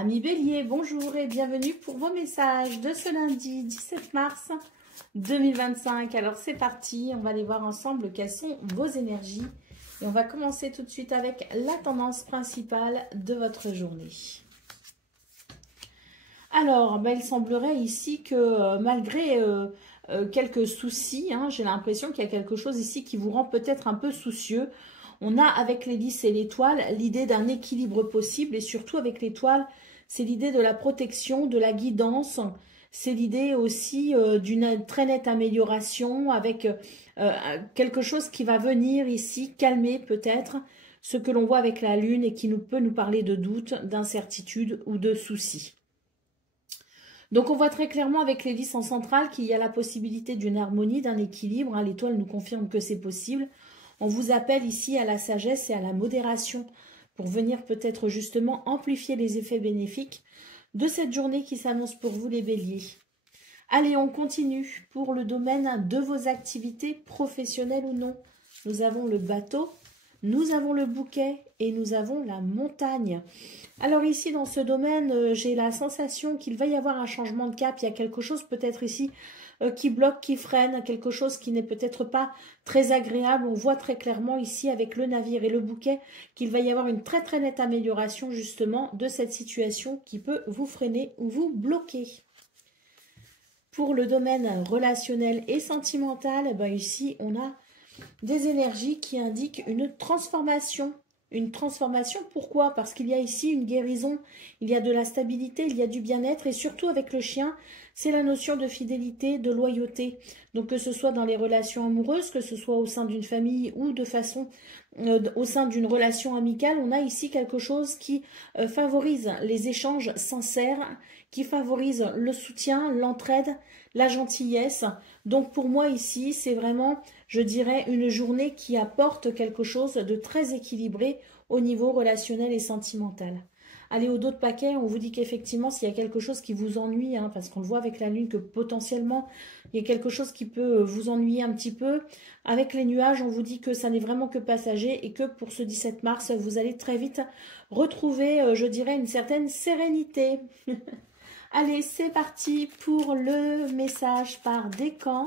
Amis Bélier, bonjour et bienvenue pour vos messages de ce lundi 17 mars 2025. Alors c'est parti, on va aller voir ensemble quelles sont vos énergies. Et on va commencer tout de suite avec la tendance principale de votre journée. Alors, il semblerait ici que malgré quelques soucis, j'ai l'impression qu'il y a quelque chose ici qui vous rend peut-être un peu soucieux. On a avec l'hélice et l'étoile l'idée d'un équilibre possible et surtout avec l'étoile, c'est l'idée de la protection, de la guidance. C'est l'idée aussi d'une très nette amélioration avec quelque chose qui va venir ici calmer peut-être ce que l'on voit avec la lune et qui peut nous parler de doute, d'incertitude ou de soucis. Donc on voit très clairement avec l'hélice en centrale qu'il y a la possibilité d'une harmonie, d'un équilibre. L'étoile nous confirme que c'est possible. On vous appelle ici à la sagesse et à la modération pour venir peut-être justement amplifier les effets bénéfiques de cette journée qui s'annonce pour vous les béliers. Allez, on continue pour le domaine de vos activités professionnelles ou non. Nous avons le bateau, nous avons le bouquet et nous avons la montagne. Alors ici, dans ce domaine, j'ai la sensation qu'il va y avoir un changement de cap. Il y a quelque chose peut-être ici qui bloque, qui freine, quelque chose qui n'est peut-être pas très agréable. On voit très clairement ici avec le navire et le bouquet qu'il va y avoir une très très nette amélioration justement de cette situation qui peut vous freiner ou vous bloquer. Pour le domaine relationnel et sentimental, ici on a des énergies qui indiquent une transformation. Une transformation, pourquoi? Parce qu'il y a ici une guérison, il y a de la stabilité, il y a du bien-être et surtout avec le chien, c'est la notion de fidélité, de loyauté. Donc que ce soit dans les relations amoureuses, que ce soit au sein d'une famille ou de façon au sein d'une relation amicale, on a ici quelque chose qui favorise les échanges sincères, qui favorise le soutien, l'entraide, la gentillesse. Donc pour moi ici, c'est vraiment, je dirais, une journée qui apporte quelque chose de très équilibré au niveau relationnel et sentimental. Allez, au dos de paquet, on vous dit qu'effectivement, s'il y a quelque chose qui vous ennuie, parce qu'on le voit avec la lune que potentiellement, il y a quelque chose qui peut vous ennuyer un petit peu. Avec les nuages, on vous dit que ça n'est vraiment que passager et que pour ce 17 mars, vous allez très vite retrouver, je dirais, une certaine sérénité. Allez, c'est parti pour le message par décan.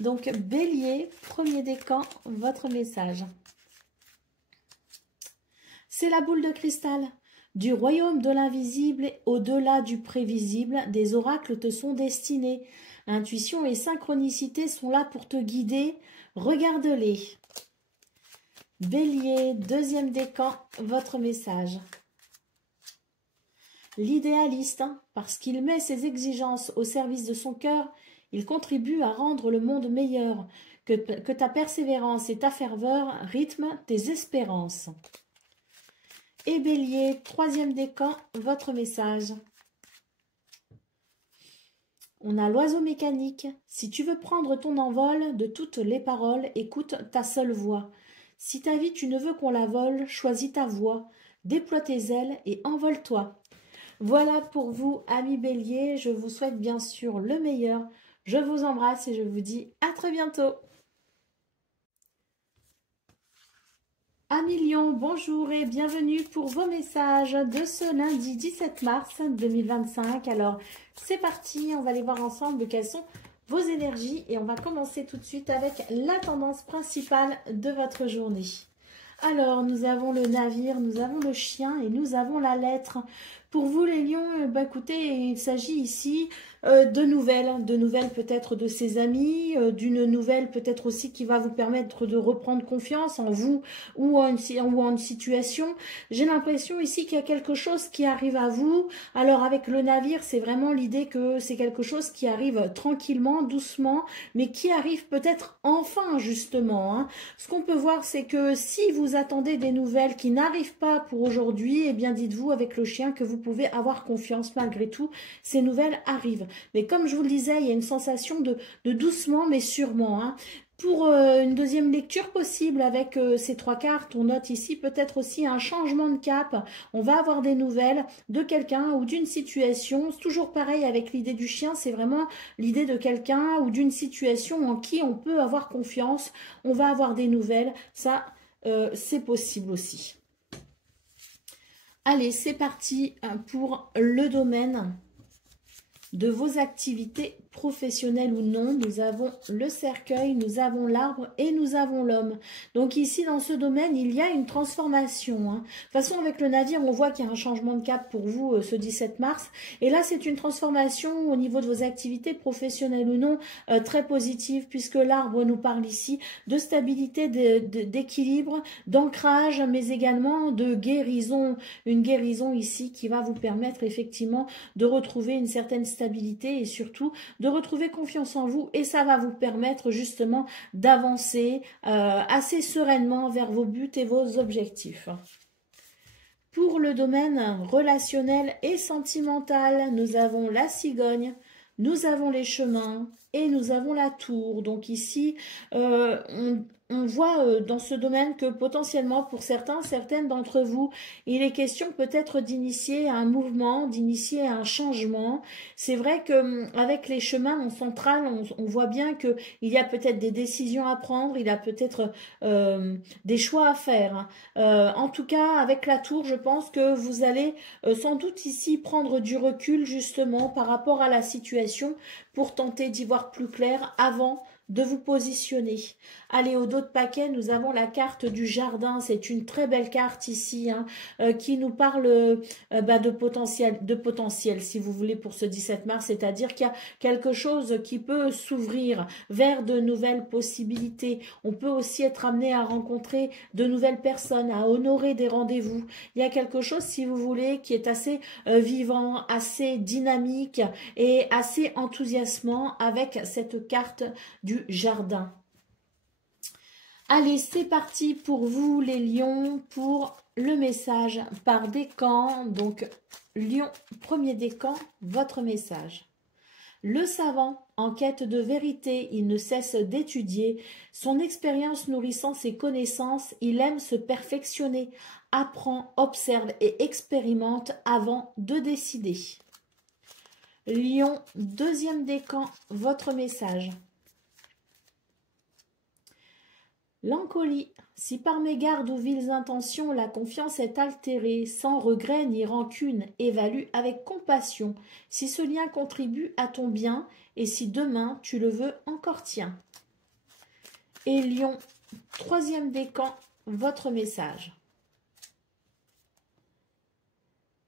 Donc, Bélier, premier décan, votre message. C'est la boule de cristal. Du royaume de l'invisible, au-delà du prévisible, des oracles te sont destinés. Intuition et synchronicité sont là pour te guider. Regarde-les. Bélier, deuxième décan, votre message. L'idéaliste, parce qu'il met ses exigences au service de son cœur, il contribue à rendre le monde meilleur, que ta persévérance et ta ferveur rythment tes espérances. Et Bélier, troisième décan, votre message. On a l'oiseau mécanique. Si tu veux prendre ton envol de toutes les paroles, écoute ta seule voix. Si ta vie tu ne veux qu'on la vole, choisis ta voix. Déploie tes ailes et envole-toi. Voilà pour vous, amis Bélier. Je vous souhaite bien sûr le meilleur. Je vous embrasse et je vous dis à très bientôt. Amis Lion, bonjour et bienvenue pour vos messages de ce lundi 17 mars 2025. Alors, c'est parti, on va aller voir ensemble quelles sont vos énergies et on va commencer tout de suite avec la tendance principale de votre journée. Alors, nous avons le navire, nous avons le chien et nous avons la lettre. Pour vous les lions, écoutez, il s'agit ici de nouvelles peut-être de ses amis, d'une nouvelle peut-être aussi qui va vous permettre de reprendre confiance en vous ou en une situation. J'ai l'impression ici qu'il y a quelque chose qui arrive à vous. Alors avec le navire, c'est vraiment l'idée que c'est quelque chose qui arrive tranquillement, doucement, mais qui arrive peut-être enfin justement. Ce qu'on peut voir, c'est que si vous attendez des nouvelles qui n'arrivent pas pour aujourd'hui, eh bien dites-vous avec le chien que vous pouvez avoir confiance malgré tout, ces nouvelles arrivent. Mais comme je vous le disais, il y a une sensation de doucement mais sûrement. Pour une deuxième lecture possible avec ces trois cartes, on note ici peut-être aussi un changement de cap. On va avoir des nouvelles de quelqu'un ou d'une situation. C'est toujours pareil avec l'idée du chien, c'est vraiment l'idée de quelqu'un ou d'une situation en qui on peut avoir confiance. On va avoir des nouvelles, ça c'est possible aussi. Allez, c'est parti pour le domaine de vos activités professionnelles ou non. Nous avons le cercueil, nous avons l'arbre et nous avons l'homme. Donc ici, dans ce domaine, il y a une transformation. De toute façon, avec le navire, on voit qu'il y a un changement de cap pour vous ce 17 mars. Et là, c'est une transformation au niveau de vos activités professionnelles ou non, très positive, puisque l'arbre nous parle ici de stabilité, d'équilibre, d'ancrage, mais également de guérison. Une guérison ici qui va vous permettre effectivement de retrouver une certaine stabilité et surtout de retrouver confiance en vous, et ça va vous permettre justement d'avancer assez sereinement vers vos buts et vos objectifs. Pour le domaine relationnel et sentimental, nous avons la cigogne, nous avons les chemins et nous avons la tour. Donc ici, on voit dans ce domaine que potentiellement pour certaines d'entre vous, il est question peut-être d'initier un mouvement, d'initier un changement. C'est vrai que avec les chemins en centrale, on voit bien qu'il y a peut-être des décisions à prendre, il y a peut-être des choix à faire. En tout cas, avec la tour, je pense que vous allez sans doute ici prendre du recul justement par rapport à la situation pour tenter d'y voir plus clair avant de vous positionner. Allez, au dos de paquet, nous avons la carte du jardin. C'est une très belle carte ici qui nous parle de potentiel, si vous voulez, pour ce 17 mars. C'est-à-dire qu'il y a quelque chose qui peut s'ouvrir vers de nouvelles possibilités. On peut aussi être amené à rencontrer de nouvelles personnes, à honorer des rendez-vous. Il y a quelque chose, si vous voulez, qui est assez vivant, assez dynamique et assez enthousiasmant avec cette carte du jardin. Allez, c'est parti pour vous les lions, pour le message par décan. Donc, lion, premier décan, votre message. Le savant, en quête de vérité, il ne cesse d'étudier. Son expérience nourrissant ses connaissances, il aime se perfectionner, apprend, observe et expérimente avant de décider. Lion, deuxième décan, votre message. L'encolie, si par mégarde ou viles intentions la confiance est altérée, sans regret ni rancune, évalue avec compassion, si ce lien contribue à ton bien, et si demain tu le veux encore tien. Et Lion, troisième décan, votre message.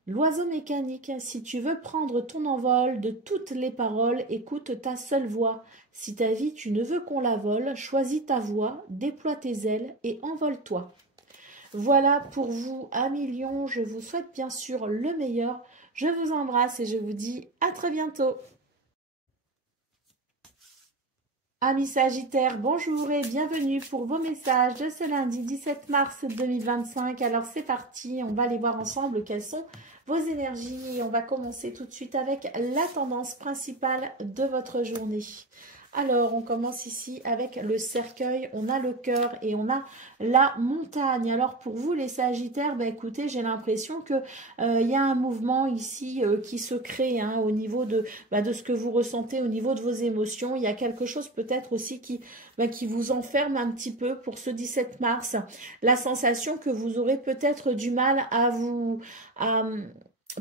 L'oiseau mécanique, si tu veux prendre ton envol de toutes les paroles, écoute ta seule voix. Si ta vie tu ne veux qu'on la vole, choisis ta voix, déploie tes ailes et envole-toi. Voilà pour vous, amis lions, je vous souhaite bien sûr le meilleur. Je vous embrasse et je vous dis à très bientôt. Amis Sagittaires, bonjour et bienvenue pour vos messages de ce lundi 17 mars 2025. Alors c'est parti, on va aller voir ensemble quelles sont vos énergies. Et on va commencer tout de suite avec la tendance principale de votre journée. Alors, on commence ici avec le cercueil, on a le cœur et on a la montagne. Alors, pour vous, les Sagittaires, écoutez, j'ai l'impression que il y a un mouvement ici qui se crée au niveau de ce que vous ressentez, au niveau de vos émotions. Il y a quelque chose peut-être aussi qui vous enferme un petit peu pour ce 17 mars. La sensation que vous aurez peut-être du mal à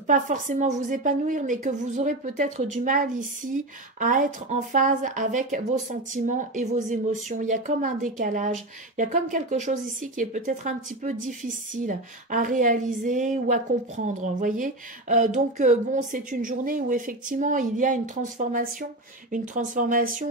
pas forcément vous épanouir, mais que vous aurez peut-être du mal ici à être en phase avec vos sentiments et vos émotions. Il y a comme un décalage, il y a comme quelque chose ici qui est peut-être un petit peu difficile à réaliser ou à comprendre, vous voyez. Donc bon, c'est une journée où effectivement il y a une transformation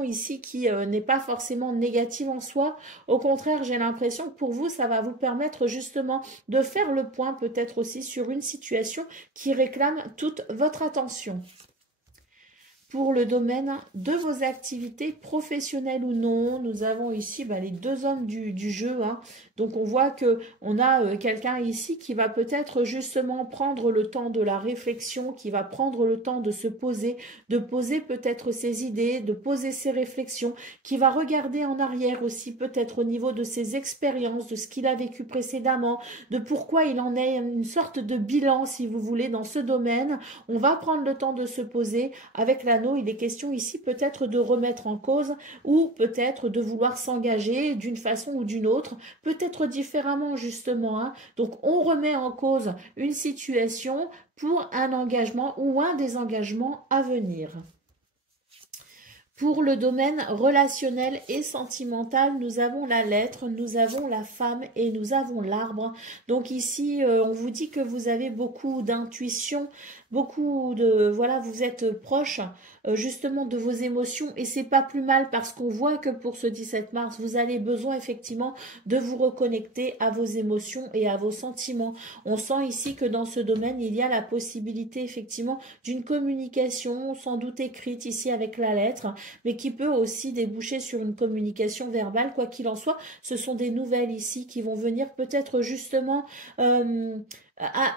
ici qui n'est pas forcément négative en soi. Au contraire, j'ai l'impression que pour vous, ça va vous permettre justement de faire le point peut-être aussi sur une situation qui réclame toute votre attention. Pour le domaine de vos activités professionnelles ou non, nous avons ici les deux hommes du jeu. Donc on voit que on a quelqu'un ici qui va peut-être justement prendre le temps de la réflexion, qui va prendre le temps de se poser, de poser peut-être ses idées, de poser ses réflexions, qui va regarder en arrière aussi peut-être au niveau de ses expériences, de ce qu'il a vécu précédemment, de pourquoi il en est une sorte de bilan si vous voulez dans ce domaine. On va prendre le temps de se poser avec la anneaux, il est question ici peut-être de remettre en cause ou peut-être de vouloir s'engager d'une façon ou d'une autre, peut-être différemment justement, hein. Donc on remet en cause une situation pour un engagement ou un désengagement à venir. Pour le domaine relationnel et sentimental, nous avons la lettre, nous avons la femme et nous avons l'arbre. Donc ici, on vous dit que vous avez beaucoup d'intuition, beaucoup de... Voilà, vous êtes proche justement de vos émotions et c'est pas plus mal parce qu'on voit que pour ce 17 mars, vous avez besoin effectivement de vous reconnecter à vos émotions et à vos sentiments. On sent ici que dans ce domaine, il y a la possibilité effectivement d'une communication sans doute écrite ici avec la lettre, mais qui peut aussi déboucher sur une communication verbale. Quoi qu'il en soit, ce sont des nouvelles ici qui vont venir peut-être justement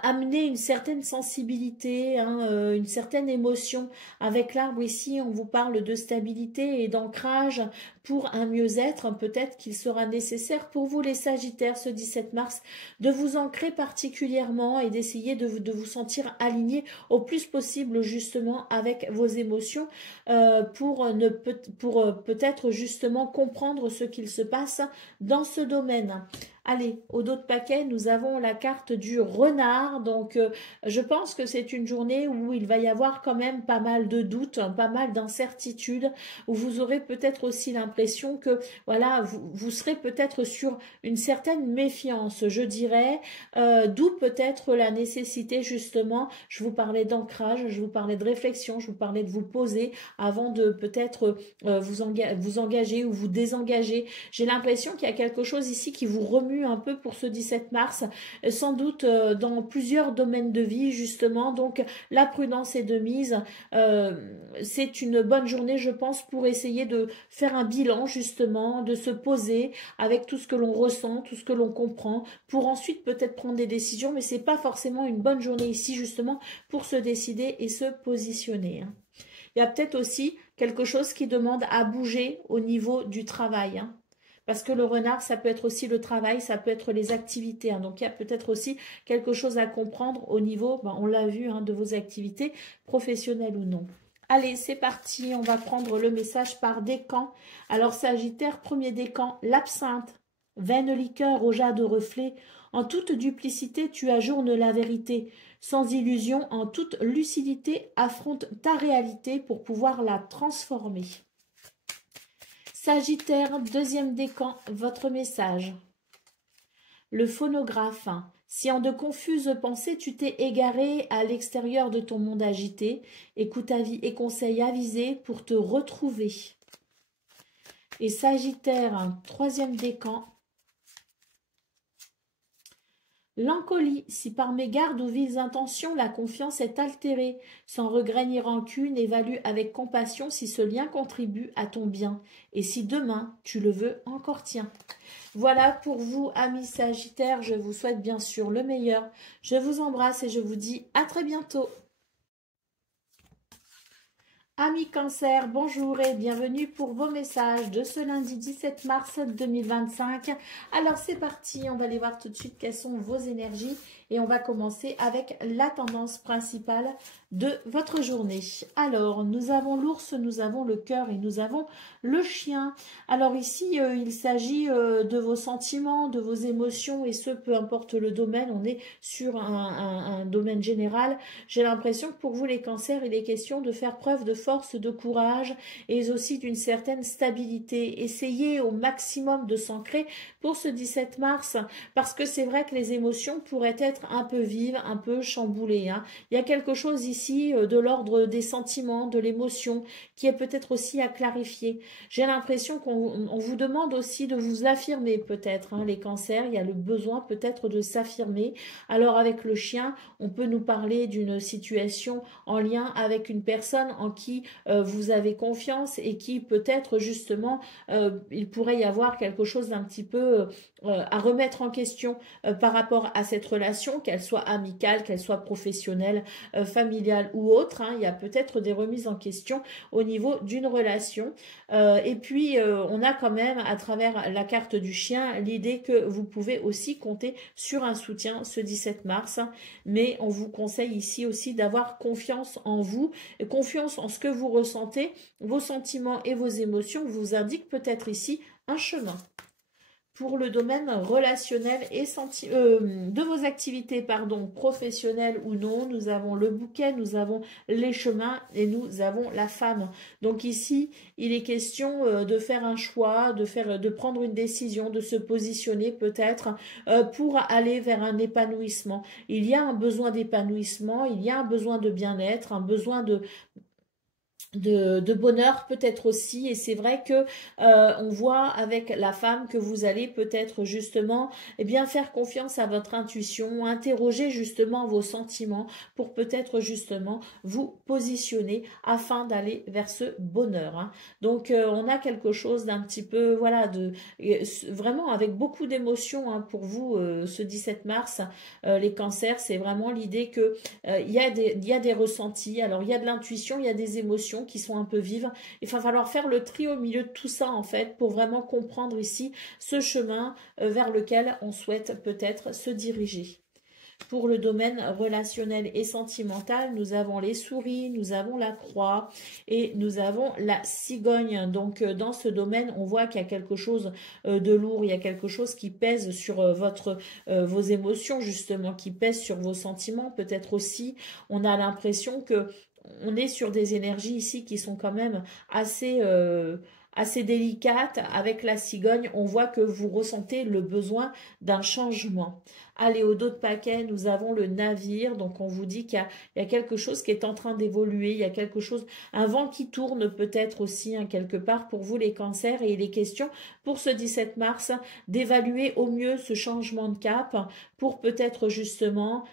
amener une certaine sensibilité, hein, une certaine émotion. Avec l'arbre ici, on vous parle de stabilité et d'ancrage pour un mieux-être. Peut-être qu'il sera nécessaire pour vous les Sagittaires ce 17 mars de vous ancrer particulièrement et d'essayer de vous sentir aligné au plus possible justement avec vos émotions pour peut-être justement comprendre ce qu'il se passe dans ce domaine. Allez, au dos de paquet, nous avons la carte du renard. Donc, je pense que c'est une journée où il va y avoir quand même pas mal de doutes, pas mal d'incertitudes, où vous aurez peut-être aussi l'impression que, voilà, vous serez peut-être sur une certaine méfiance, je dirais, d'où peut-être la nécessité, justement, je vous parlais d'ancrage, je vous parlais de réflexion, je vous parlais de vous poser avant de peut-être vous engager ou vous désengager. J'ai l'impression qu'il y a quelque chose ici qui vous remue un peu pour ce 17 mars, sans doute dans plusieurs domaines de vie justement, donc la prudence est de mise. C'est une bonne journée je pense pour essayer de faire un bilan justement, de se poser avec tout ce que l'on ressent, tout ce que l'on comprend, pour ensuite peut-être prendre des décisions, mais c'est pas forcément une bonne journée ici justement pour se décider et se positionner. Il y a peut-être aussi quelque chose qui demande à bouger au niveau du travail, hein. Parce que le renard, ça peut être aussi le travail, ça peut être les activités, hein. Donc, il y a peut-être aussi quelque chose à comprendre au niveau, on l'a vu, hein, de vos activités professionnelles ou non. Allez, c'est parti, on va prendre le message par décan. Alors, Sagittaire, premier décan, l'absinthe, vaine liqueur au jade reflet. En toute duplicité, tu ajournes la vérité. Sans illusion, en toute lucidité, affronte ta réalité pour pouvoir la transformer. Sagittaire, deuxième décan, votre message. Le phonographe. Si en de confuses pensées tu t'es égaré à l'extérieur de ton monde agité, écoute avis et conseils avisés pour te retrouver. Et Sagittaire, troisième décan. L'encolie, si par mégarde ou viles intentions la confiance est altérée, sans regret ni rancune, évalue avec compassion si ce lien contribue à ton bien, et si demain tu le veux encore tiens. Voilà pour vous, amis Sagittaires, je vous souhaite bien sûr le meilleur. Je vous embrasse et je vous dis à très bientôt. Amis Cancer, bonjour et bienvenue pour vos messages de ce lundi 17 mars 2025. Alors c'est parti, on va aller voir tout de suite quelles sont vos énergies et on va commencer avec la tendance principale de votre journée. Alors, nous avons l'ours, nous avons le cœur et nous avons le chien. Alors ici, il s'agit de vos sentiments, de vos émotions et ce, peu importe le domaine, on est sur un domaine général. J'ai l'impression que pour vous les cancers, il est question de faire preuve de force, de courage et aussi d'une certaine stabilité. Essayez au maximum de s'ancrer pour ce 17 mars parce que c'est vrai que les émotions pourraient être un peu vives, un peu chamboulées, hein. Il y a quelque chose ici de l'ordre des sentiments, de l'émotion qui est peut-être aussi à clarifier. J'ai l'impression qu'on vous demande aussi de vous affirmer peut-être, hein, les cancers, il y a le besoin peut-être de s'affirmer. Alors avec le chien, on peut nous parler d'une situation en lien avec une personne en qui vous avez confiance et qui peut-être justement, il pourrait y avoir quelque chose d'un petit peu à remettre en question par rapport à cette relation, qu'elle soit amicale, qu'elle soit professionnelle, familiale ou autre. Hein. Il y a peut-être des remises en question au niveau d'une relation. Et puis, on a quand même, à travers la carte du chien, l'idée que vous pouvez aussi compter sur un soutien ce 17 mars. Mais on vous conseille ici aussi d'avoir confiance en vous, confiance en ce que vous ressentez. Vos sentiments et vos émotions vous indiquent peut-être ici un chemin. Pour le domaine relationnel et de vos activités professionnelles ou non, nous avons le bouquet, nous avons les chemins et nous avons la femme. Donc ici, il est question de faire un choix, de prendre une décision, de se positionner peut-être pour aller vers un épanouissement. Il y a un besoin d'épanouissement, il y a un besoin de bien-être, un besoin de bonheur peut-être aussi, et c'est vrai que on voit avec la femme que vous allez peut-être justement faire confiance à votre intuition, interroger justement vos sentiments pour peut-être justement vous positionner afin d'aller vers ce bonheur. Hein. Donc on a quelque chose d'un petit peu vraiment avec beaucoup d'émotions hein, pour vous ce 17 mars les cancers. C'est vraiment l'idée que il y a des ressentis, alors il y a de l'intuition, il y a des émotions qui sont un peu vives. Il va falloir faire le tri au milieu de tout ça en fait pour vraiment comprendre ici ce chemin vers lequel on souhaite peut-être se diriger. Pour le domaine relationnel et sentimental, nous avons les souris, nous avons la croix et nous avons la cigogne. Donc dans ce domaine, on voit qu'il y a quelque chose de lourd, il y a quelque chose qui pèse sur vos émotions justement, qui pèse sur vos sentiments. Peut-être aussi, on a l'impression que on est sur des énergies ici qui sont quand même assez délicates. Avec la cigogne, on voit que vous ressentez le besoin d'un changement. Allez, au dos de paquet, nous avons le navire. Donc, on vous dit qu'il y a quelque chose qui est en train d'évoluer. Il y a quelque chose, un vent qui tourne peut-être aussi hein, quelque part pour vous les cancers. Et il est question pour ce 17 mars d'évaluer au mieux ce changement de cap pour peut-être justement,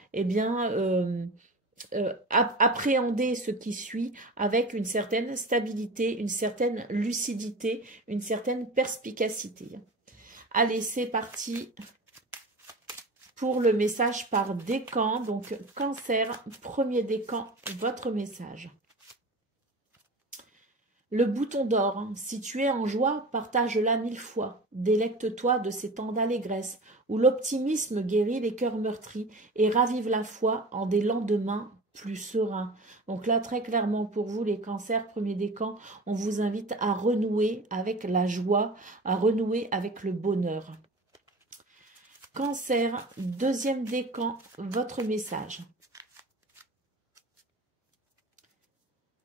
appréhender ce qui suit avec une certaine stabilité, une certaine lucidité, une certaine perspicacité. Allez, c'est parti pour le message par décan. Donc, cancer, premier décan, votre message. Le bouton d'or, hein. Si tu es en joie, partage-la 1000 fois. Délecte-toi de ces temps d'allégresse, où l'optimisme guérit les cœurs meurtris et ravive la foi en des lendemains plus sereins. Donc là, très clairement pour vous, les cancers, premier décan, on vous invite à renouer avec la joie, à renouer avec le bonheur. Cancer, deuxième décan, votre message.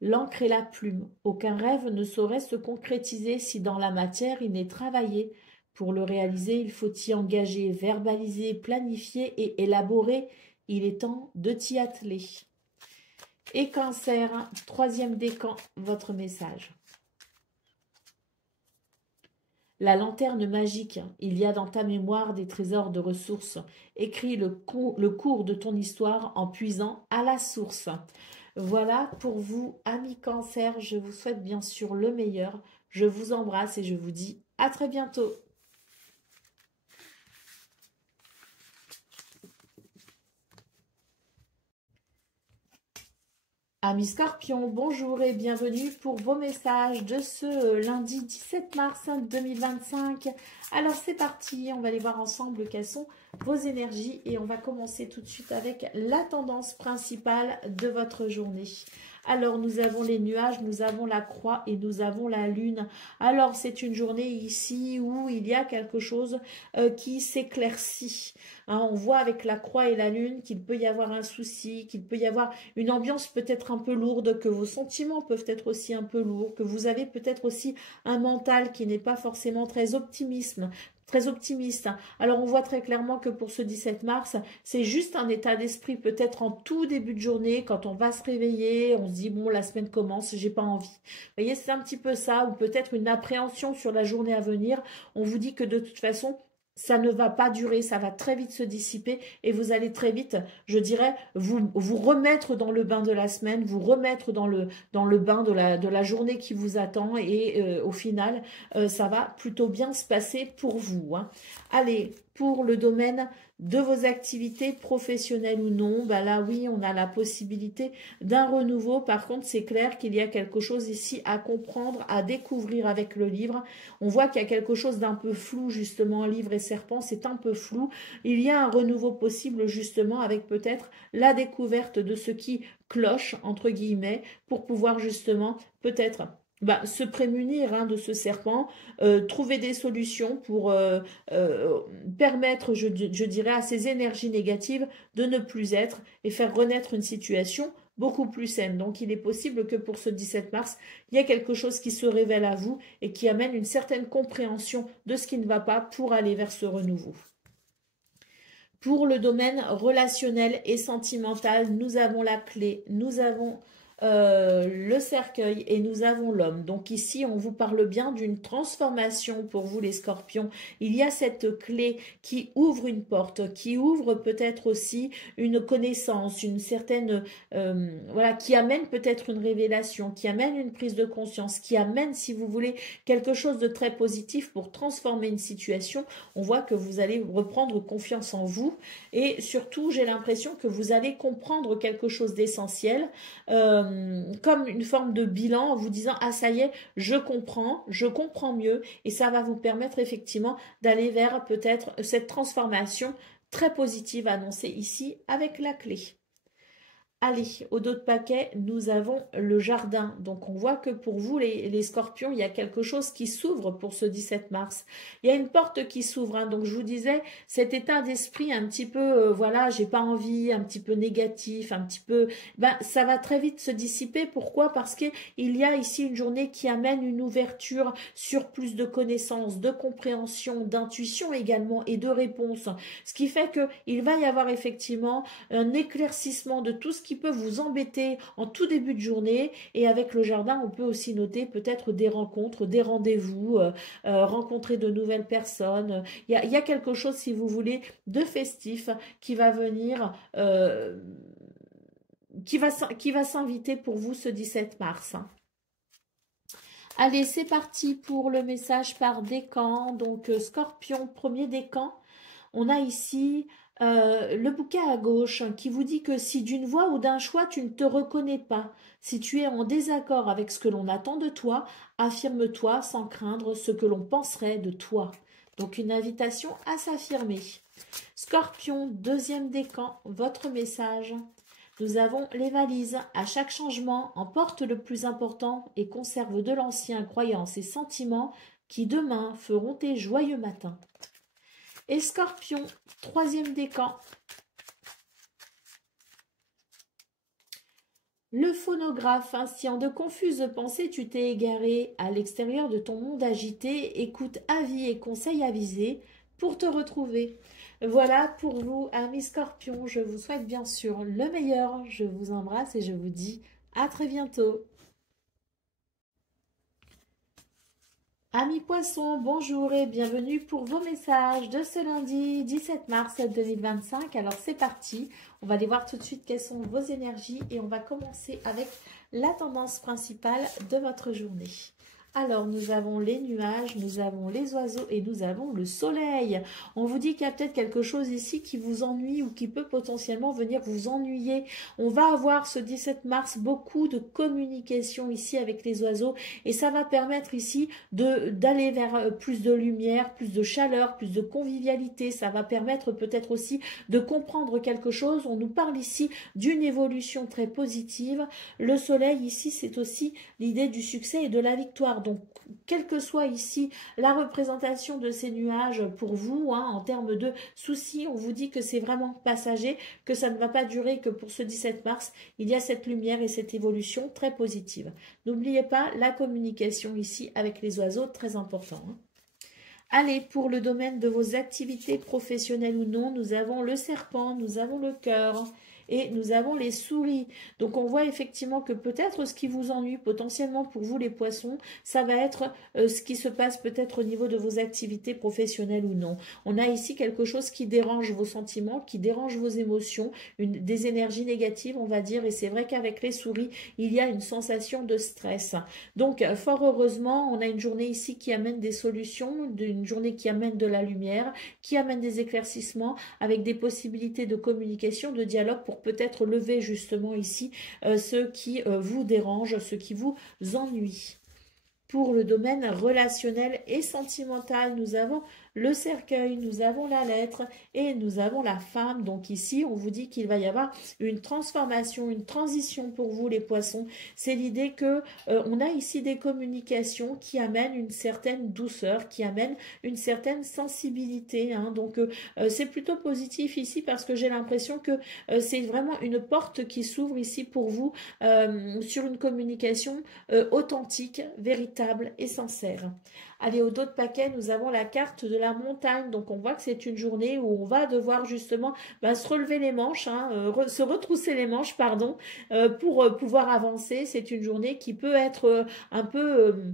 L'encre et la plume. Aucun rêve ne saurait se concrétiser si dans la matière il n'est travaillé. Pour le réaliser, il faut y engager, verbaliser, planifier et élaborer. Il est temps de t'y atteler. Et cancer, troisième décan, votre message. La lanterne magique, il y a dans ta mémoire des trésors de ressources. Écris le cours de ton histoire en puisant à la source. Voilà pour vous, amis cancer, je vous souhaite bien sûr le meilleur. Je vous embrasse et je vous dis à très bientôt. Amis Scorpions, bonjour et bienvenue pour vos messages de ce lundi 17 mars 2025. Alors c'est parti, on va aller voir ensemble quelles sont vos énergies et on va commencer tout de suite avec la tendance principale de votre journée. Alors, nous avons les nuages, nous avons la croix et nous avons la lune. Alors, c'est une journée ici où il y a quelque chose qui s'éclaircit. Hein, on voit avec la croix et la lune qu'il peut y avoir un souci, qu'il peut y avoir une ambiance peut-être un peu lourde, que vos sentiments peuvent être aussi un peu lourds, que vous avez peut-être aussi un mental qui n'est pas forcément très optimiste. Alors, on voit très clairement que pour ce 17 mars, c'est juste un état d'esprit peut-être en tout début de journée, quand on va se réveiller, on se dit, bon, la semaine commence, j'ai pas envie. Vous voyez, c'est un petit peu ça, ou peut-être une appréhension sur la journée à venir. On vous dit que de toute façon, ça ne va pas durer, ça va très vite se dissiper et vous allez très vite, je dirais, vous remettre dans le bain de la semaine, vous remettre dans le bain de la journée qui vous attend et au final, ça va plutôt bien se passer pour vous. Hein. Allez, Pour le domaine de vos activités professionnelles ou non, bah là oui, on a la possibilité d'un renouveau. Par contre, c'est clair qu'il y a quelque chose ici à comprendre, à découvrir avec le livre. On voit qu'il y a quelque chose d'un peu flou, justement, livre et serpent, c'est un peu flou. Il y a un renouveau possible, justement, avec peut-être la découverte de ce qui cloche, entre guillemets, pour pouvoir justement peut-être se prémunir de ce serpent, trouver des solutions pour permettre, je dirais, à ces énergies négatives de ne plus être et faire renaître une situation beaucoup plus saine. Donc, il est possible que pour ce 17 mars, il y a quelque chose qui se révèle à vous et qui amène une certaine compréhension de ce qui ne va pas pour aller vers ce renouveau. Pour le domaine relationnel et sentimental, nous avons la clé, nous avons le cercueil et nous avons l'homme. Donc ici, on vous parle bien d'une transformation pour vous les scorpions. Il y a cette clé qui ouvre une porte, qui ouvre peut-être aussi une connaissance, une certaine... voilà, qui amène peut-être une révélation, qui amène une prise de conscience, qui amène, si vous voulez, quelque chose de très positif pour transformer une situation. On voit que vous allez reprendre confiance en vous et surtout, j'ai l'impression que vous allez comprendre quelque chose d'essentiel, comme une forme de bilan en vous disant « Ah, ça y est, je comprends mieux » et ça va vous permettre effectivement d'aller vers peut-être cette transformation très positive annoncée ici avec la clé. Allez, au dos de paquet, nous avons le jardin. Donc, on voit que pour vous, les scorpions, il y a quelque chose qui s'ouvre pour ce 17 mars. Il y a une porte qui s'ouvre. Donc, je vous disais, cet état d'esprit un petit peu, voilà, j'ai pas envie, un petit peu négatif, un petit peu... ça va très vite se dissiper. Pourquoi? Parce qu'il y a ici une journée qui amène une ouverture sur plus de connaissances, de compréhension, d'intuition également et de réponses. Ce qui fait qu'il va y avoir effectivement un éclaircissement de tout ce qui peut vous embêter en tout début de journée. Et avec le jardin, on peut aussi noter peut-être des rencontres, des rendez-vous, rencontrer de nouvelles personnes. Il y a quelque chose, si vous voulez, de festif qui va venir, qui va s'inviter pour vous ce 17 mars. Allez, c'est parti pour le message par décan. Donc, Scorpion, premier décan. On a ici... le bouquet à gauche qui vous dit que si d'une voix ou d'un choix tu ne te reconnais pas, si tu es en désaccord avec ce que l'on attend de toi, affirme-toi sans craindre ce que l'on penserait de toi. Donc une invitation à s'affirmer. Scorpion, deuxième décan, votre message. Nous avons les valises. À chaque changement, emporte le plus important et conserve de l'ancien croyances et sentiments qui demain feront tes joyeux matins. Et Scorpion, troisième décan. Le phonographe, si en de confuses pensées tu t'es égaré à l'extérieur de ton monde agité, écoute avis et conseils avisés pour te retrouver. Voilà pour vous, amis Scorpions. Je vous souhaite bien sûr le meilleur. Je vous embrasse et je vous dis à très bientôt. Amis Poissons, bonjour et bienvenue pour vos messages de ce lundi 17 mars 2025. Alors c'est parti, on va aller voir tout de suite quelles sont vos énergies et on va commencer avec la tendance principale de votre journée. Alors, nous avons les nuages, nous avons les oiseaux et nous avons le soleil. On vous dit qu'il y a peut-être quelque chose ici qui vous ennuie ou qui peut potentiellement venir vous ennuyer. On va avoir ce 17 mars beaucoup de communication ici avec les oiseaux et ça va permettre ici d'aller vers plus de lumière, plus de chaleur, plus de convivialité. Ça va permettre peut-être aussi de comprendre quelque chose. On nous parle ici d'une évolution très positive. Le soleil ici, c'est aussi l'idée du succès et de la victoire. Donc, quelle que soit ici la représentation de ces nuages pour vous, en termes de soucis, on vous dit que c'est vraiment passager, que ça ne va pas durer que pour ce 17 mars. Il y a cette lumière et cette évolution très positive. N'oubliez pas la communication ici avec les oiseaux, très important. Allez, pour le domaine de vos activités professionnelles ou non, nous avons le serpent, nous avons le cœur et nous avons les souris. Donc on voit effectivement que peut-être ce qui vous ennuie potentiellement pour vous les poissons, ça va être ce qui se passe peut-être au niveau de vos activités professionnelles ou non. On a ici quelque chose qui dérange vos sentiments, qui dérange vos émotions, des énergies négatives on va dire, et c'est vrai qu'avec les souris, il y a une sensation de stress. Donc fort heureusement, on a une journée ici qui amène des solutions, une journée qui amène de la lumière, qui amène des éclaircissements avec des possibilités de communication, de dialogue pour peut-être lever justement ici ce qui vous dérange, ce qui vous ennuie. Pour le domaine relationnel et sentimental, nous avons le cercueil, nous avons la lettre et nous avons la femme. Donc ici, on vous dit qu'il va y avoir une transformation, une transition pour vous les poissons. C'est l'idée que on a ici des communications qui amènent une certaine douceur, qui amènent une certaine sensibilité. Hein. Donc c'est plutôt positif ici parce que j'ai l'impression que c'est vraiment une porte qui s'ouvre ici pour vous sur une communication authentique, véritable et sincère. Allez, au dos de paquet, nous avons la carte de la montagne. Donc, on voit que c'est une journée où on va devoir justement se relever les manches, hein, se retrousser les manches, pardon, pour pouvoir avancer. C'est une journée qui peut être un peu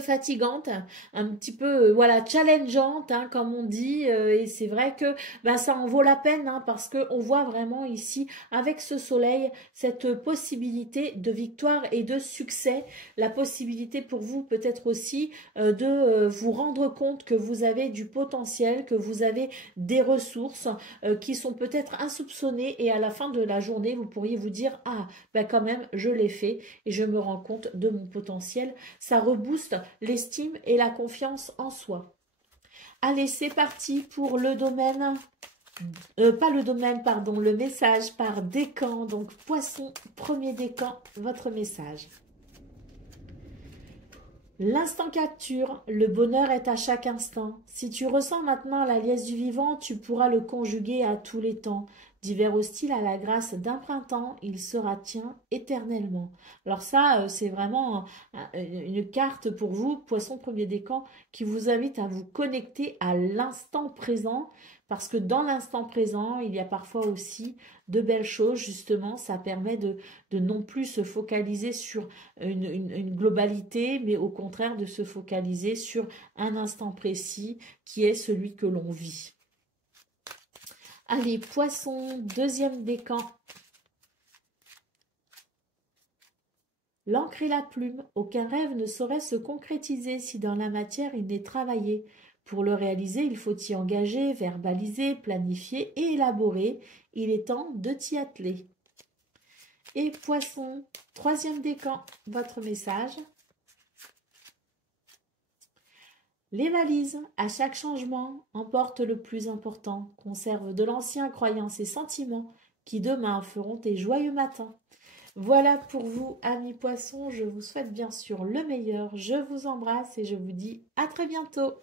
fatigante, un petit peu voilà challengeante hein, comme on dit et c'est vrai que ça en vaut la peine hein, parce que on voit vraiment ici avec ce soleil cette possibilité de victoire et de succès, la possibilité pour vous peut-être aussi de vous rendre compte que vous avez du potentiel, que vous avez des ressources qui sont peut-être insoupçonnées et à la fin de la journée vous pourriez vous dire ah quand même je l'ai fait et je me rends compte de mon potentiel. Ça rebooste l'estime et la confiance en soi. Allez, c'est parti pour le domaine, pas le domaine, pardon, le message par décan. Donc, poisson, premier décan, votre message. L'instant capture, le bonheur est à chaque instant. Si tu ressens maintenant la liesse du vivant, tu pourras le conjuguer à tous les temps. D'hiver hostile à la grâce d'un printemps, il sera tien éternellement. Alors ça, c'est vraiment une carte pour vous, poisson premier décan, qui vous invite à vous connecter à l'instant présent, parce que dans l'instant présent, il y a parfois aussi de belles choses, justement, ça permet de non plus se focaliser sur une globalité, mais au contraire de se focaliser sur un instant précis qui est celui que l'on vit. Allez, poisson, deuxième décan. L'encre et la plume, aucun rêve ne saurait se concrétiser si dans la matière il n'est travaillé. Pour le réaliser, il faut y engager, verbaliser, planifier et élaborer. Il est temps de t'y atteler. Et poisson, troisième décan, votre message. Les valises, à chaque changement, emportent le plus important, conserve de l'ancien croyances et sentiments qui demain feront tes joyeux matins. Voilà pour vous, amis poissons, je vous souhaite bien sûr le meilleur, je vous embrasse et je vous dis à très bientôt.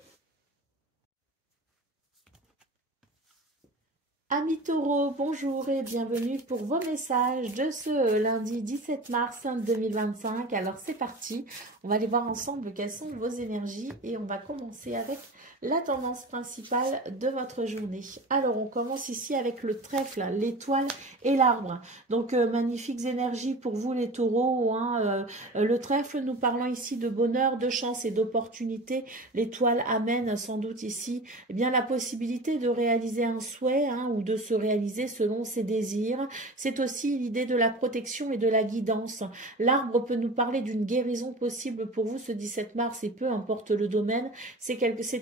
Amis taureaux, bonjour et bienvenue pour vos messages de ce lundi 17 mars 2025. Alors c'est parti, on va aller voir ensemble quelles sont vos énergies et on va commencer avec la tendance principale de votre journée. Alors on commence ici avec le trèfle, l'étoile et l'arbre. Donc magnifiques énergies pour vous les taureaux. Hein. Le trèfle, nous parlons ici de bonheur, de chance et d'opportunité. L'étoile amène sans doute ici la possibilité de réaliser un souhait hein, ou de se réaliser selon ses désirs. C'est aussi l'idée de la protection et de la guidance. L'arbre peut nous parler d'une guérison possible pour vous ce 17 mars et peu importe le domaine. C'est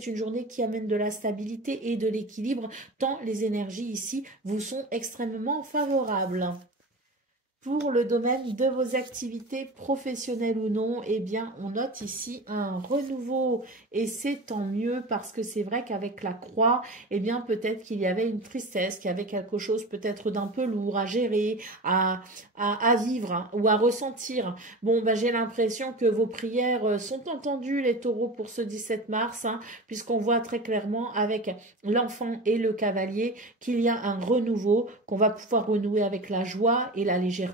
une journée qui amène de la stabilité et de l'équilibre tant les énergies ici vous sont extrêmement favorables. Pour le domaine de vos activités professionnelles ou non, on note ici un renouveau et c'est tant mieux parce que c'est vrai qu'avec la croix, peut-être qu'il y avait une tristesse, qu'il y avait quelque chose peut-être d'un peu lourd à gérer, à vivre hein, ou à ressentir. Bon, j'ai l'impression que vos prières sont entendues, les taureaux, pour ce 17 mars, hein, puisqu'on voit très clairement avec l'enfant et le cavalier qu'il y a un renouveau, qu'on va pouvoir renouer avec la joie et la légèreté.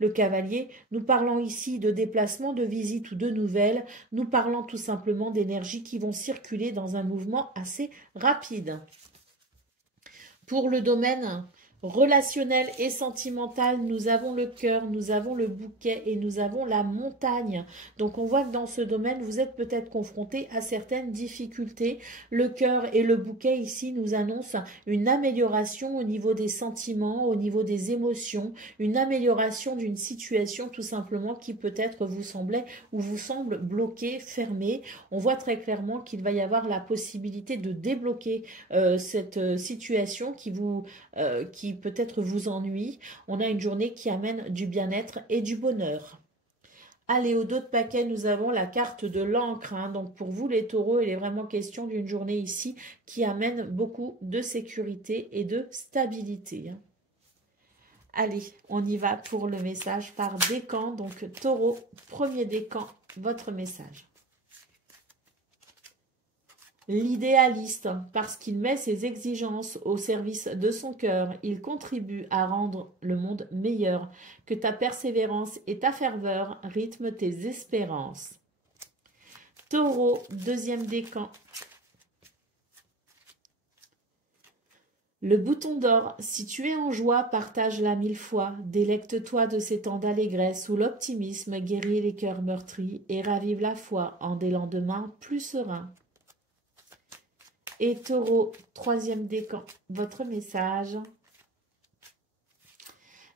Le cavalier, nous parlons ici de déplacement, de visite ou de nouvelles, nous parlons tout simplement d'énergies qui vont circuler dans un mouvement assez rapide. Pour le domaine Relationnel et sentimental, nous avons le cœur, nous avons le bouquet et nous avons la montagne. Donc on voit que dans ce domaine, vous êtes peut-être confronté à certaines difficultés. Le cœur et le bouquet ici nous annoncent une amélioration au niveau des sentiments, au niveau des émotions, une amélioration d'une situation tout simplement qui peut-être vous semblait ou vous semble bloquée, fermée. On voit très clairement qu'il va y avoir la possibilité de débloquer cette situation qui peut-être vous ennuie. On a une journée qui amène du bien-être et du bonheur. Allez, au dos de paquet, nous avons la carte de l'encre. Hein. Donc pour vous les taureaux, il est vraiment question d'une journée ici qui amène beaucoup de sécurité et de stabilité. Hein. Allez, on y va pour le message par décan. Donc taureau, premier décan, votre message. L'idéaliste, parce qu'il met ses exigences au service de son cœur, il contribue à rendre le monde meilleur. Que ta persévérance et ta ferveur rythment tes espérances. Taureau, deuxième décan. Le bouton d'or, si tu es en joie, partage-la 1000 fois. Délecte-toi de ces temps d'allégresse où l'optimisme guérit les cœurs meurtris et ravive la foi en des lendemains plus sereins. Et taureau, troisième décan, votre message.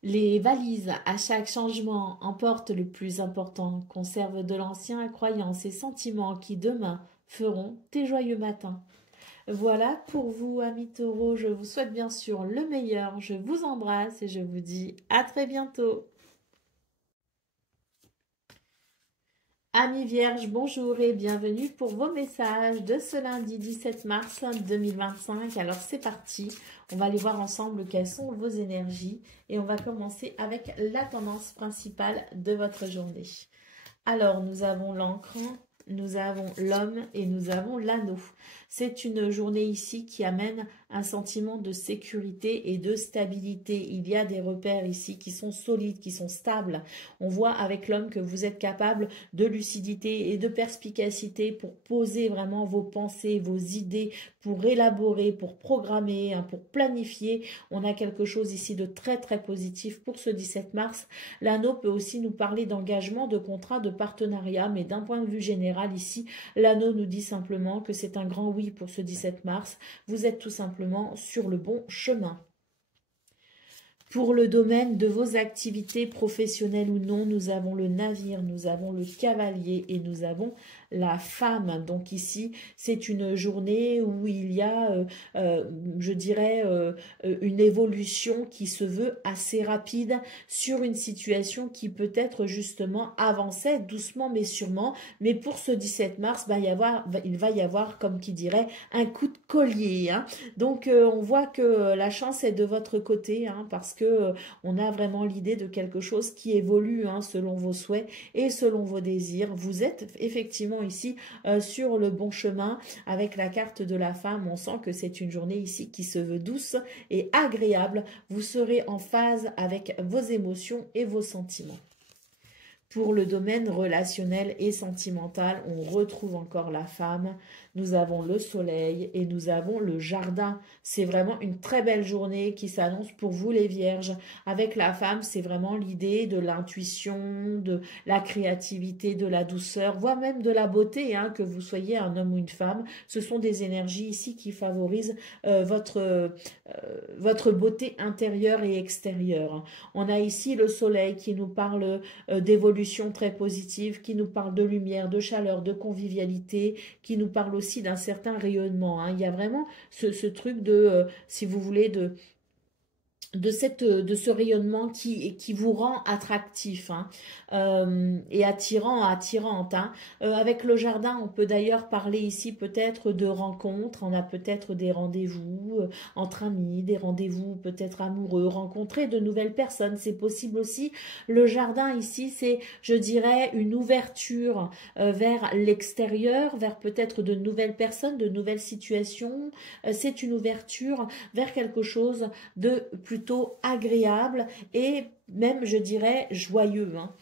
Les valises, à chaque changement, emportent le plus important. Conserve de l'ancien croyances et sentiments qui demain feront tes joyeux matins. Voilà pour vous, amis taureaux. Je vous souhaite bien sûr le meilleur. Je vous embrasse et je vous dis à très bientôt. Amis vierges, bonjour et bienvenue pour vos messages de ce lundi 17 mars 2025. Alors c'est parti, on va aller voir ensemble quelles sont vos énergies et on va commencer avec la tendance principale de votre journée. Alors nous avons l'encre, nous avons l'homme et nous avons l'anneau. C'est une journée ici qui amène un sentiment de sécurité et de stabilité. Il y a des repères ici qui sont solides, qui sont stables. On voit avec l'homme que vous êtes capable de lucidité et de perspicacité pour poser vraiment vos pensées, vos idées, pour élaborer, pour programmer, hein, pour planifier. On a quelque chose ici de très très positif pour ce 17 mars. L'anneau peut aussi nous parler d'engagement, de contrat, de partenariat, mais d'un point de vue général ici, l'anneau nous dit simplement que c'est un grand oui pour ce 17 mars. Vous êtes tout simplement sur le bon chemin. Pour le domaine de vos activités professionnelles ou non, nous avons le navire, nous avons le cavalier et nous avons la femme. Donc ici, c'est une journée où il y a, je dirais, une évolution qui se veut assez rapide sur une situation qui peut-être justement avançait doucement mais sûrement. Mais pour ce 17 mars, il va y avoir, comme qui dirait, un coup de collier. Hein. Donc on voit que la chance est de votre côté, hein, parce que on a vraiment l'idée de quelque chose qui évolue, hein, selon vos souhaits et selon vos désirs. Vous êtes effectivement ici sur le bon chemin avec la carte de la femme. On sent que c'est une journée ici qui se veut douce et agréable. Vous serez en phase avec vos émotions et vos sentiments. Pour le domaine relationnel et sentimental, on retrouve encore la femme. Nous avons le soleil et nous avons le jardin. C'est vraiment une très belle journée qui s'annonce pour vous les vierges. Avec la femme, c'est vraiment l'idée de l'intuition, de la créativité, de la douceur, voire même de la beauté, hein, que vous soyez un homme ou une femme. Ce sont des énergies ici qui favorisent votre beauté intérieure et extérieure. On a ici le soleil qui nous parle d'évolution très positive, qui nous parle de lumière, de chaleur, de convivialité, qui nous parle aussi d'un certain rayonnement. Hein. Il y a vraiment ce truc de, si vous voulez, de ce rayonnement qui vous rend attractif, hein, et attirante. Hein. Avec le jardin, on peut d'ailleurs parler ici peut-être de rencontres. On a peut-être des rendez-vous entre amis, des rendez-vous peut-être amoureux, rencontrer de nouvelles personnes. C'est possible aussi. Le jardin ici, c'est, je dirais, une ouverture vers l'extérieur, vers peut-être de nouvelles personnes, de nouvelles situations. C'est une ouverture vers quelque chose de plutôt agréable et même, je dirais, joyeux. Hein.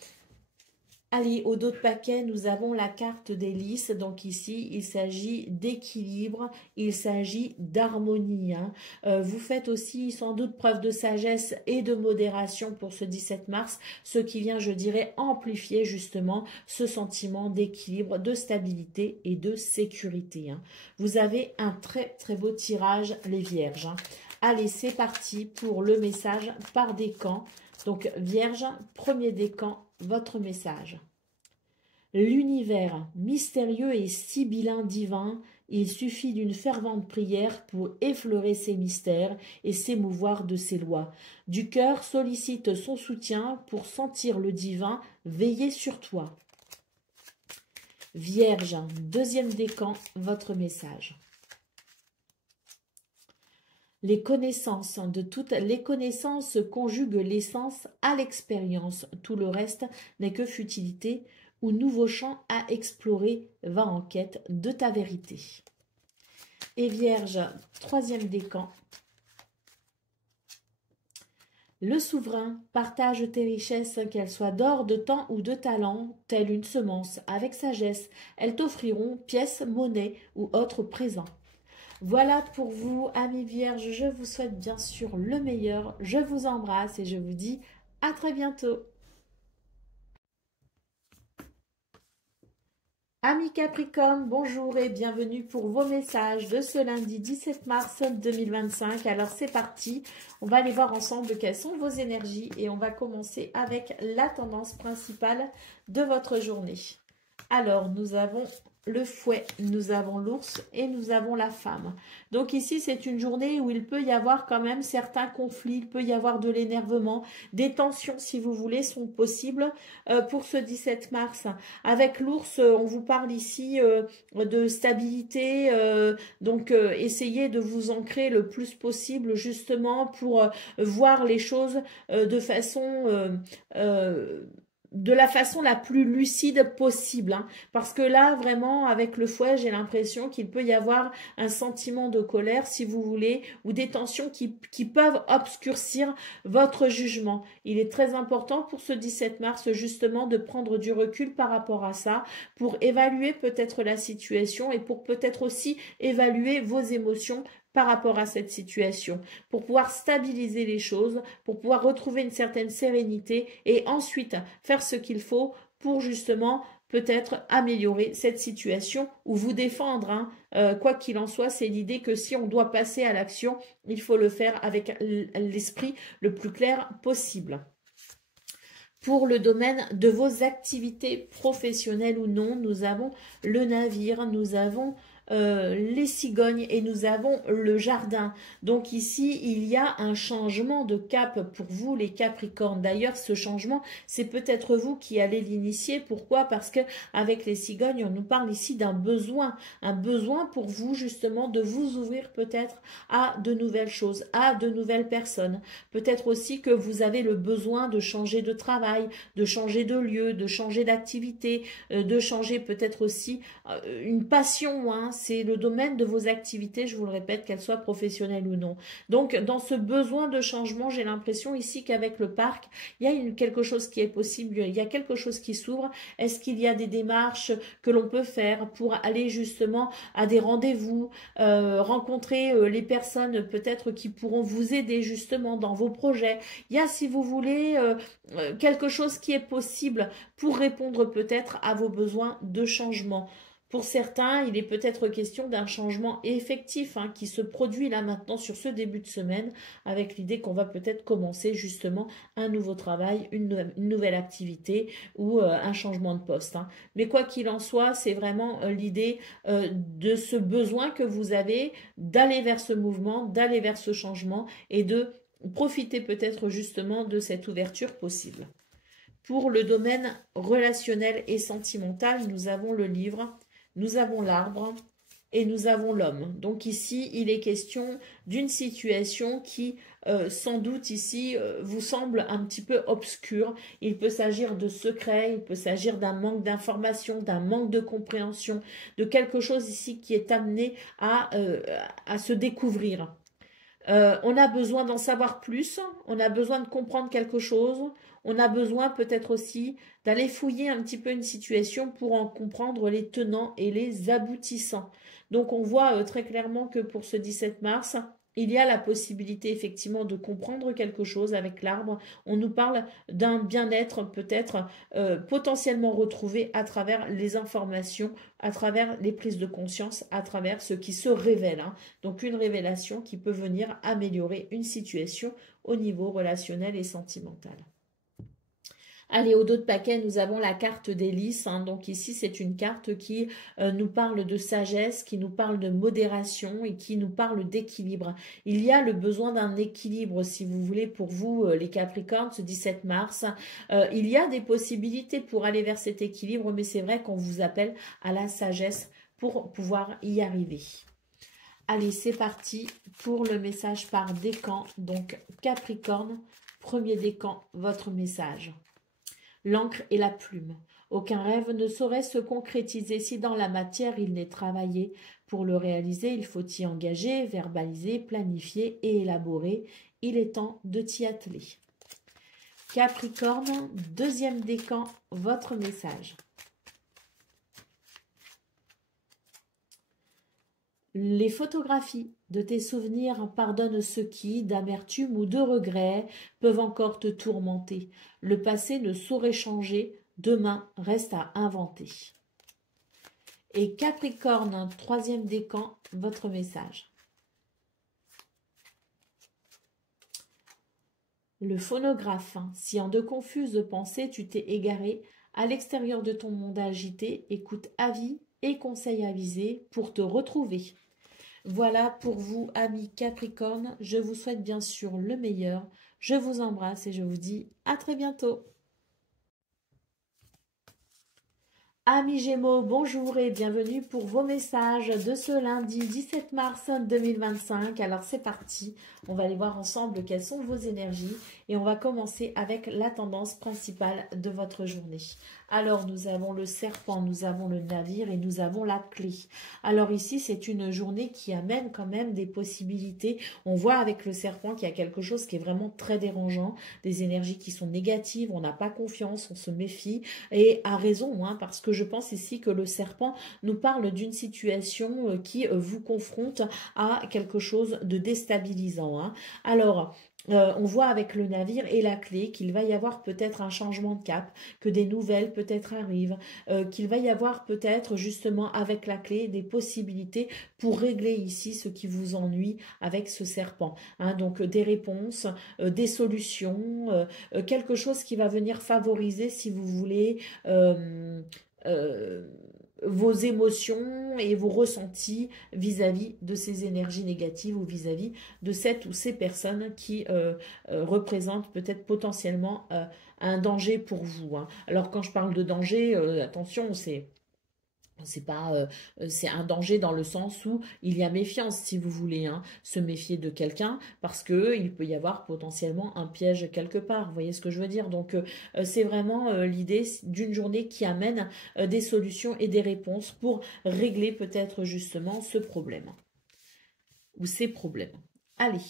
Allez, au dos de paquet, nous avons la carte des lys. Donc ici, il s'agit d'équilibre, il s'agit d'harmonie. Hein. Vous faites aussi sans doute preuve de sagesse et de modération pour ce 17 mars, ce qui vient, je dirais, amplifier justement ce sentiment d'équilibre, de stabilité et de sécurité. Hein. Vous avez un très très beau tirage, les vierges. Hein. Allez, c'est parti pour le message par décan. Donc, Vierge, premier décan, votre message. L'univers mystérieux et sibyllin divin, il suffit d'une fervente prière pour effleurer ses mystères et s'émouvoir de ses lois. Du cœur sollicite son soutien pour sentir le divin veiller sur toi. Vierge, deuxième décan, votre message. Les connaissances, de toutes les connaissances conjuguent l'essence à l'expérience. Tout le reste n'est que futilité ou nouveau champ à explorer. Va en quête de ta vérité. Et Vierge, troisième décan. Le souverain partage tes richesses, qu'elles soient d'or, de temps ou de talent, telle une semence. Avec sagesse, elles t'offriront pièces, monnaie ou autres présents. Voilà pour vous, amis vierges, je vous souhaite bien sûr le meilleur, je vous embrasse et je vous dis à très bientôt. Amis Capricorne, bonjour et bienvenue pour vos messages de ce lundi 17 mars 2025. Alors c'est parti, on va aller voir ensemble quelles sont vos énergies et on va commencer avec la tendance principale de votre journée. Alors nous avons le fouet, nous avons l'ours et nous avons la femme. Donc ici, c'est une journée où il peut y avoir quand même certains conflits, il peut y avoir de l'énervement, des tensions, si vous voulez, sont possibles pour ce 17 mars. Avec l'ours, on vous parle ici de stabilité, donc essayez de vous ancrer le plus possible justement pour voir les choses de façon... de la façon la plus lucide possible. Hein. Parce que là, vraiment, avec le fouet, j'ai l'impression qu'il peut y avoir un sentiment de colère, si vous voulez, ou des tensions qui peuvent obscurcir votre jugement. Il est très important pour ce 17 mars, justement, de prendre du recul par rapport à ça, pour évaluer peut-être la situation et pour peut-être aussi évaluer vos émotions par rapport à cette situation, pour pouvoir stabiliser les choses, pour pouvoir retrouver une certaine sérénité et ensuite faire ce qu'il faut pour justement peut-être améliorer cette situation ou vous défendre. Hein. Quoi qu'il en soit, c'est l'idée que si on doit passer à l'action, il faut le faire avec l'esprit le plus clair possible. Pour le domaine de vos activités professionnelles ou non, nous avons le navire, nous avons les cigognes et nous avons le jardin. Donc ici, il y a un changement de cap pour vous les Capricornes. D'ailleurs, ce changement, c'est peut-être vous qui allez l'initier. Pourquoi? Parce que avec les cigognes, on nous parle ici d'un besoin. Un besoin pour vous justement de vous ouvrir peut-être à de nouvelles choses, à de nouvelles personnes. Peut-être aussi que vous avez le besoin de changer de travail, de changer de lieu, de changer d'activité, de changer peut-être aussi une passion, hein. C'est le domaine de vos activités, je vous le répète, qu'elles soient professionnelles ou non. Donc, dans ce besoin de changement, j'ai l'impression ici qu'avec le parc, il y a quelque chose qui est possible, il y a quelque chose qui s'ouvre. Est-ce qu'il y a des démarches que l'on peut faire pour aller justement à des rendez-vous, rencontrer les personnes peut-être qui pourront vous aider justement dans vos projets. Il y a, si vous voulez, quelque chose qui est possible pour répondre peut-être à vos besoins de changement. Pour certains, il est peut-être question d'un changement effectif hein, qui se produit là maintenant sur ce début de semaine avec l'idée qu'on va peut-être commencer justement un nouveau travail, une nouvelle activité ou un changement de poste. Hein. Mais quoi qu'il en soit, c'est vraiment l'idée de ce besoin que vous avez d'aller vers ce mouvement, d'aller vers ce changement et de profiter peut-être justement de cette ouverture possible. Pour le domaine relationnel et sentimental, nous avons le livre. Nous avons l'arbre et nous avons l'homme. Donc ici, il est question d'une situation qui, sans doute ici, vous semble un petit peu obscure. Il peut s'agir de secrets, il peut s'agir d'un manque d'information, d'un manque de compréhension, de quelque chose ici qui est amené à se découvrir. On a besoin d'en savoir plus, on a besoin de comprendre quelque chose, on a besoin peut-être aussi d'aller fouiller un petit peu une situation pour en comprendre les tenants et les aboutissants. Donc on voit très clairement que pour ce 17 mars, il y a la possibilité effectivement de comprendre quelque chose avec l'arbre. On nous parle d'un bien-être peut-être potentiellement retrouvé à travers les informations, à travers les prises de conscience, à travers ce qui se révèle. Hein. Donc une révélation qui peut venir améliorer une situation au niveau relationnel et sentimental. Allez, au dos de paquet, nous avons la carte des lys. Hein. Donc ici, c'est une carte qui nous parle de sagesse, qui nous parle de modération et qui nous parle d'équilibre. Il y a le besoin d'un équilibre, si vous voulez, pour vous, les Capricornes, ce 17 mars. Il y a des possibilités pour aller vers cet équilibre, mais c'est vrai qu'on vous appelle à la sagesse pour pouvoir y arriver. Allez, c'est parti pour le message par décan. Donc, Capricorne, premier décan, votre message. L'encre et la plume. Aucun rêve ne saurait se concrétiser si dans la matière il n'est travaillé. Pour le réaliser, il faut y engager, verbaliser, planifier et élaborer. Il est temps de t'y atteler. Capricorne, deuxième décan, votre message. Les photographies de tes souvenirs pardonnent ceux qui, d'amertume ou de regret, peuvent encore te tourmenter. Le passé ne saurait changer, demain reste à inventer. Et Capricorne, troisième décan, votre message. Le phonographe, si en de confuses pensées tu t'es égaré, à l'extérieur de ton monde agité, écoute avis et conseils avisés pour te retrouver. Voilà pour vous, amis Capricorne. Je vous souhaite bien sûr le meilleur. Je vous embrasse et je vous dis à très bientôt. Amis Gémeaux, bonjour et bienvenue pour vos messages de ce lundi 17 mars 2025. Alors c'est parti, on va aller voir ensemble quelles sont vos énergies et on va commencer avec la tendance principale de votre journée. Alors nous avons le serpent, nous avons le navire et nous avons la clé. Alors ici c'est une journée qui amène quand même des possibilités. On voit avec le serpent qu'il y a quelque chose qui est vraiment très dérangeant, des énergies qui sont négatives, on n'a pas confiance, on se méfie et à raison hein, parce que je pense ici que le serpent nous parle d'une situation qui vous confronte à quelque chose de déstabilisant. Hein. Alors, on voit avec le navire et la clé qu'il va y avoir peut-être un changement de cap, que des nouvelles peut-être arrivent, qu'il va y avoir peut-être justement avec la clé des possibilités pour régler ici ce qui vous ennuie avec ce serpent. Hein. Donc des réponses, des solutions, quelque chose qui va venir favoriser si vous voulez vos émotions et vos ressentis vis-à-vis de ces énergies négatives ou vis-à-vis de cette ou ces personnes qui représentent peut-être potentiellement un danger pour vous. Hein. Alors quand je parle de danger, attention, c'est pas, c'est un danger dans le sens où il y a méfiance, si vous voulez, hein, se méfier de quelqu'un parce que il peut y avoir potentiellement un piège quelque part. Vous voyez ce que je veux dire? Donc, c'est vraiment l'idée d'une journée qui amène des solutions et des réponses pour régler peut-être justement ce problème ou ces problèmes. Allez,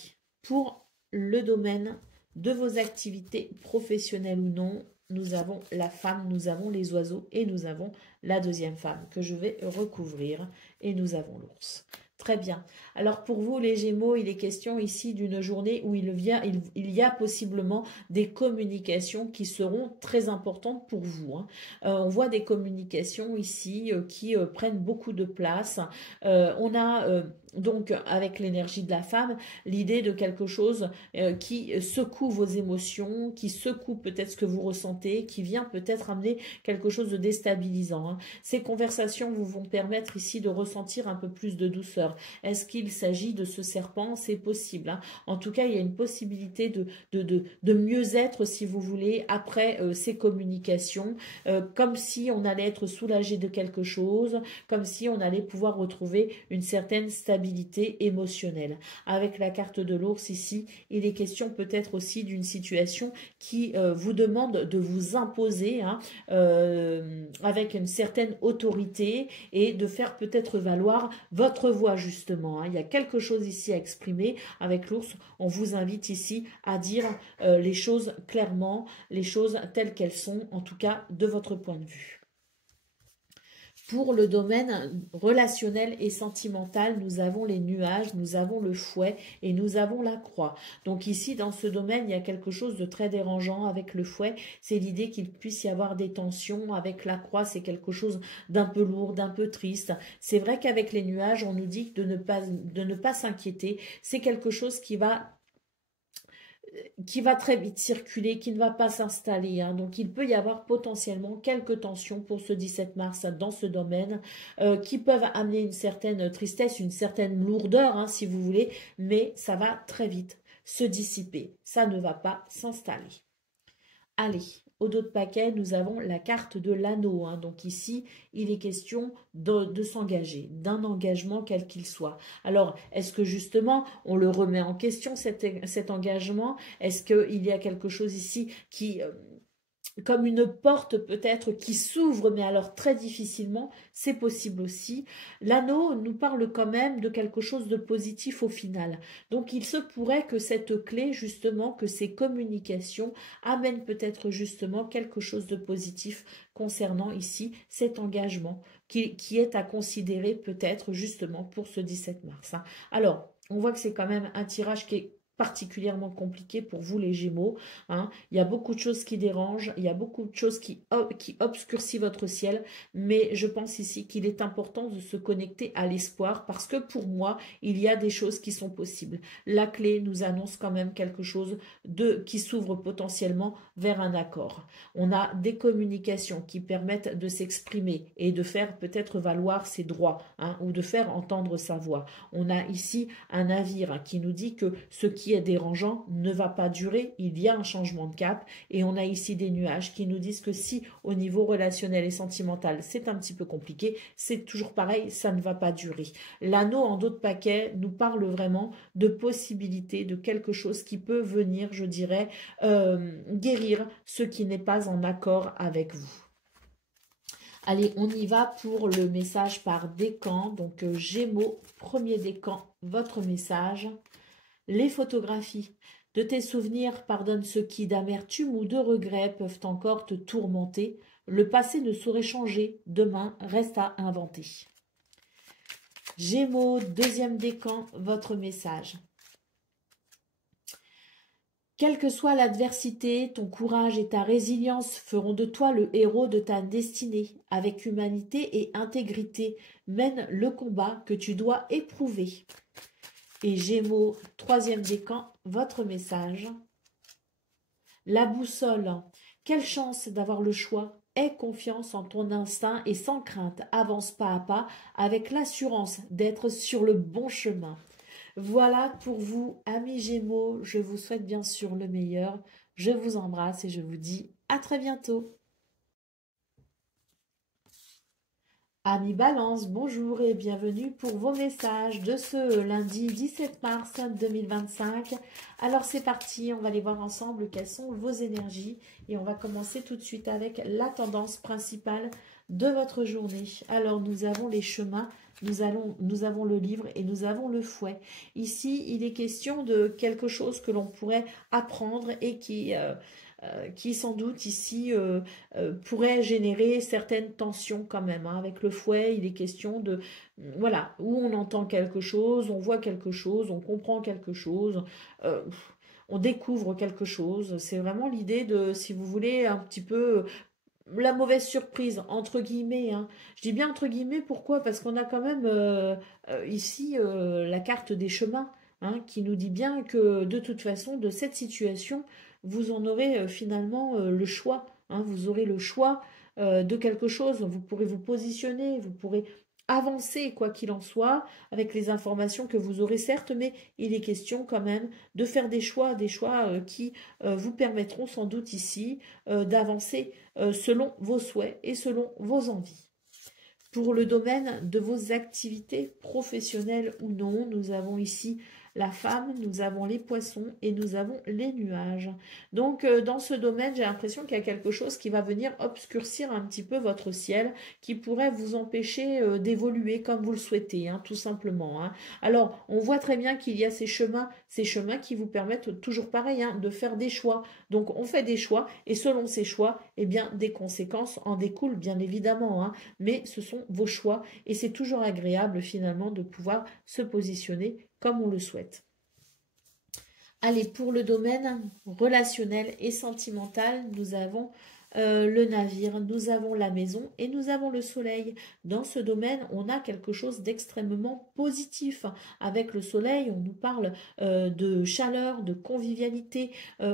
pour le domaine de vos activités professionnelles ou non, nous avons la femme, nous avons les oiseaux et nous avons la deuxième femme que je vais recouvrir et nous avons l'ours. Très bien. Alors pour vous les Gémeaux, il est question ici d'une journée où il y a possiblement des communications qui seront très importantes pour vous. Hein. On voit des communications ici qui prennent beaucoup de place. On a donc avec l'énergie de la femme, l'idée de quelque chose qui secoue vos émotions, qui secoue peut-être ce que vous ressentez, qui vient peut-être amener quelque chose de déstabilisant. Hein. Ces conversations vous vont permettre ici de ressentir un peu plus de douceur. Est-ce qu'il s'agit de ce serpent? C'est possible. Hein. En tout cas, il y a une possibilité de mieux-être, si vous voulez, après ces communications, comme si on allait être soulagé de quelque chose, comme si on allait pouvoir retrouver une certaine stabilité émotionnelle. Avec la carte de l'ours ici, il est question peut-être aussi d'une situation qui vous demande de vous imposer hein, avec une certaine autorité et de faire peut-être valoir votre voix justement. Il y a quelque chose ici à exprimer. Avec l'ours, on vous invite ici à dire les choses clairement, les choses telles qu'elles sont, en tout cas de votre point de vue. Pour le domaine relationnel et sentimental, nous avons les nuages, nous avons le fouet et nous avons la croix. Donc ici, dans ce domaine, il y a quelque chose de très dérangeant avec le fouet. C'est l'idée qu'il puisse y avoir des tensions. Avec la croix, c'est quelque chose d'un peu lourd, d'un peu triste. C'est vrai qu'avec les nuages, on nous dit de ne pas s'inquiéter. C'est quelque chose qui va très vite circuler, qui ne va pas s'installer. Donc, il peut y avoir potentiellement quelques tensions pour ce 17 mars dans ce domaine qui peuvent amener une certaine tristesse, une certaine lourdeur, si vous voulez, mais ça va très vite se dissiper. Ça ne va pas s'installer. Allez, au dos de paquet, nous avons la carte de l'anneau. Donc ici, il est question de s'engager, d'un engagement quel qu'il soit. Alors, est-ce que justement, on le remet en question, cet engagement? Est-ce qu'il y a quelque chose ici qui... comme une porte peut-être qui s'ouvre, mais alors très difficilement, c'est possible aussi. L'anneau nous parle quand même de quelque chose de positif au final. Donc il se pourrait que cette clé, justement, que ces communications amènent peut-être justement quelque chose de positif concernant ici cet engagement qui est à considérer peut-être justement pour ce 17 mars. Alors, on voit que c'est quand même un tirage qui est particulièrement compliqué pour vous les Gémeaux. Il y a beaucoup de choses qui dérangent, il y a beaucoup de choses qui obscurcissent votre ciel, mais je pense ici qu'il est important de se connecter à l'espoir parce que pour moi, il y a des choses qui sont possibles. La clé nous annonce quand même quelque chose qui s'ouvre potentiellement vers un accord. On a des communications qui permettent de s'exprimer et de faire peut-être valoir ses droits ou de faire entendre sa voix. On a ici un navire qui nous dit que ce qui est dérangeant ne va pas durer, il y a un changement de cap et on a ici des nuages qui nous disent que si au niveau relationnel et sentimental c'est un petit peu compliqué, c'est toujours pareil, ça ne va pas durer. L'anneau en dos de paquet nous parle vraiment de possibilités, de quelque chose qui peut venir, je dirais, guérir ce qui n'est pas en accord avec vous. Allez, on y va pour le message par décan. Donc, Gémeaux, premier décan, votre message. Les photographies de tes souvenirs pardonnent ceux qui, d'amertume ou de regret, peuvent encore te tourmenter. Le passé ne saurait changer, demain reste à inventer. Gémeaux, deuxième décan, votre message. Quelle que soit l'adversité, ton courage et ta résilience feront de toi le héros de ta destinée. Avec humanité et intégrité, mène le combat que tu dois éprouver. Et Gémeaux, troisième décan, votre message. La boussole, quelle chance d'avoir le choix. Aie confiance en ton instinct et sans crainte, avance pas à pas avec l'assurance d'être sur le bon chemin. Voilà pour vous, amis Gémeaux, je vous souhaite bien sûr le meilleur. Je vous embrasse et je vous dis à très bientôt. Amis Balance, bonjour et bienvenue pour vos messages de ce lundi 17 mars 2025. Alors c'est parti, on va aller voir ensemble quelles sont vos énergies et on va commencer tout de suite avec la tendance principale de votre journée. Alors nous avons les chemins, nous avons le livre et nous avons le fouet. Ici, il est question de quelque chose que l'on pourrait apprendre et qui sans doute ici pourrait générer certaines tensions quand même. Avec le fouet, il est question de, voilà, où on entend quelque chose, on voit quelque chose, on comprend quelque chose, on découvre quelque chose. C'est vraiment l'idée de, si vous voulez, un petit peu la mauvaise surprise, entre guillemets. Je dis bien entre guillemets, pourquoi? Parce qu'on a quand même ici la carte des chemins qui nous dit bien que de toute façon, de cette situation, vous en aurez finalement le choix. Vous aurez le choix de quelque chose. Vous pourrez vous positionner, vous pourrez avancer quoi qu'il en soit avec les informations que vous aurez certes, mais il est question quand même de faire des choix qui vous permettront sans doute ici d'avancer selon vos souhaits et selon vos envies. Pour le domaine de vos activités professionnelles ou non, nous avons ici la femme, nous avons les poissons et nous avons les nuages. Donc, dans ce domaine, j'ai l'impression qu'il y a quelque chose qui va venir obscurcir un petit peu votre ciel, qui pourrait vous empêcher d'évoluer comme vous le souhaitez, hein, tout simplement. Hein. Alors, on voit très bien qu'il y a ces chemins qui vous permettent toujours pareil, hein, de faire des choix. Donc, on fait des choix et selon ces choix, eh bien, des conséquences en découlent, bien évidemment. Hein, mais ce sont vos choix et c'est toujours agréable finalement de pouvoir se positionner comme on le souhaite. Allez, pour le domaine relationnel et sentimental, nous avons le navire, nous avons la maison et nous avons le soleil. Dans ce domaine, on a quelque chose d'extrêmement positif. Avec le soleil, on nous parle de chaleur, de convivialité.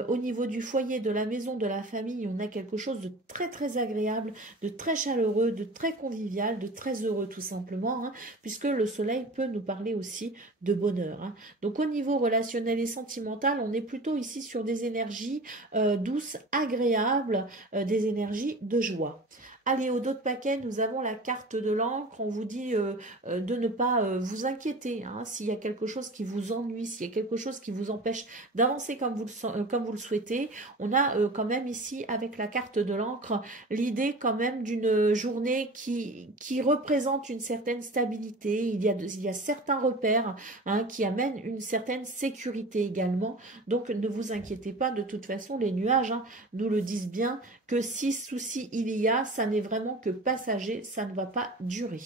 Au niveau du foyer, de la maison, de la famille, on a quelque chose de très très agréable, de très chaleureux, de très convivial, de très heureux tout simplement, hein, puisque le soleil peut nous parler aussi de bonheur. Hein. Donc au niveau relationnel et sentimental, on est plutôt ici sur des énergies douces, agréables, des énergies de joie. Allez, au dos de paquet, nous avons la carte de l'encre. On vous dit de ne pas vous inquiéter. Hein, s'il y a quelque chose qui vous ennuie, s'il y a quelque chose qui vous empêche d'avancer comme vous le souhaitez. On a quand même ici, avec la carte de l'encre, l'idée quand même d'une journée qui représente une certaine stabilité. Il y a certains repères, hein, qui amènent une certaine sécurité également. Donc, ne vous inquiétez pas. De toute façon, les nuages, hein, nous le disent bien, que si souci il y a, ça n'est vraiment que passager, ça ne va pas durer.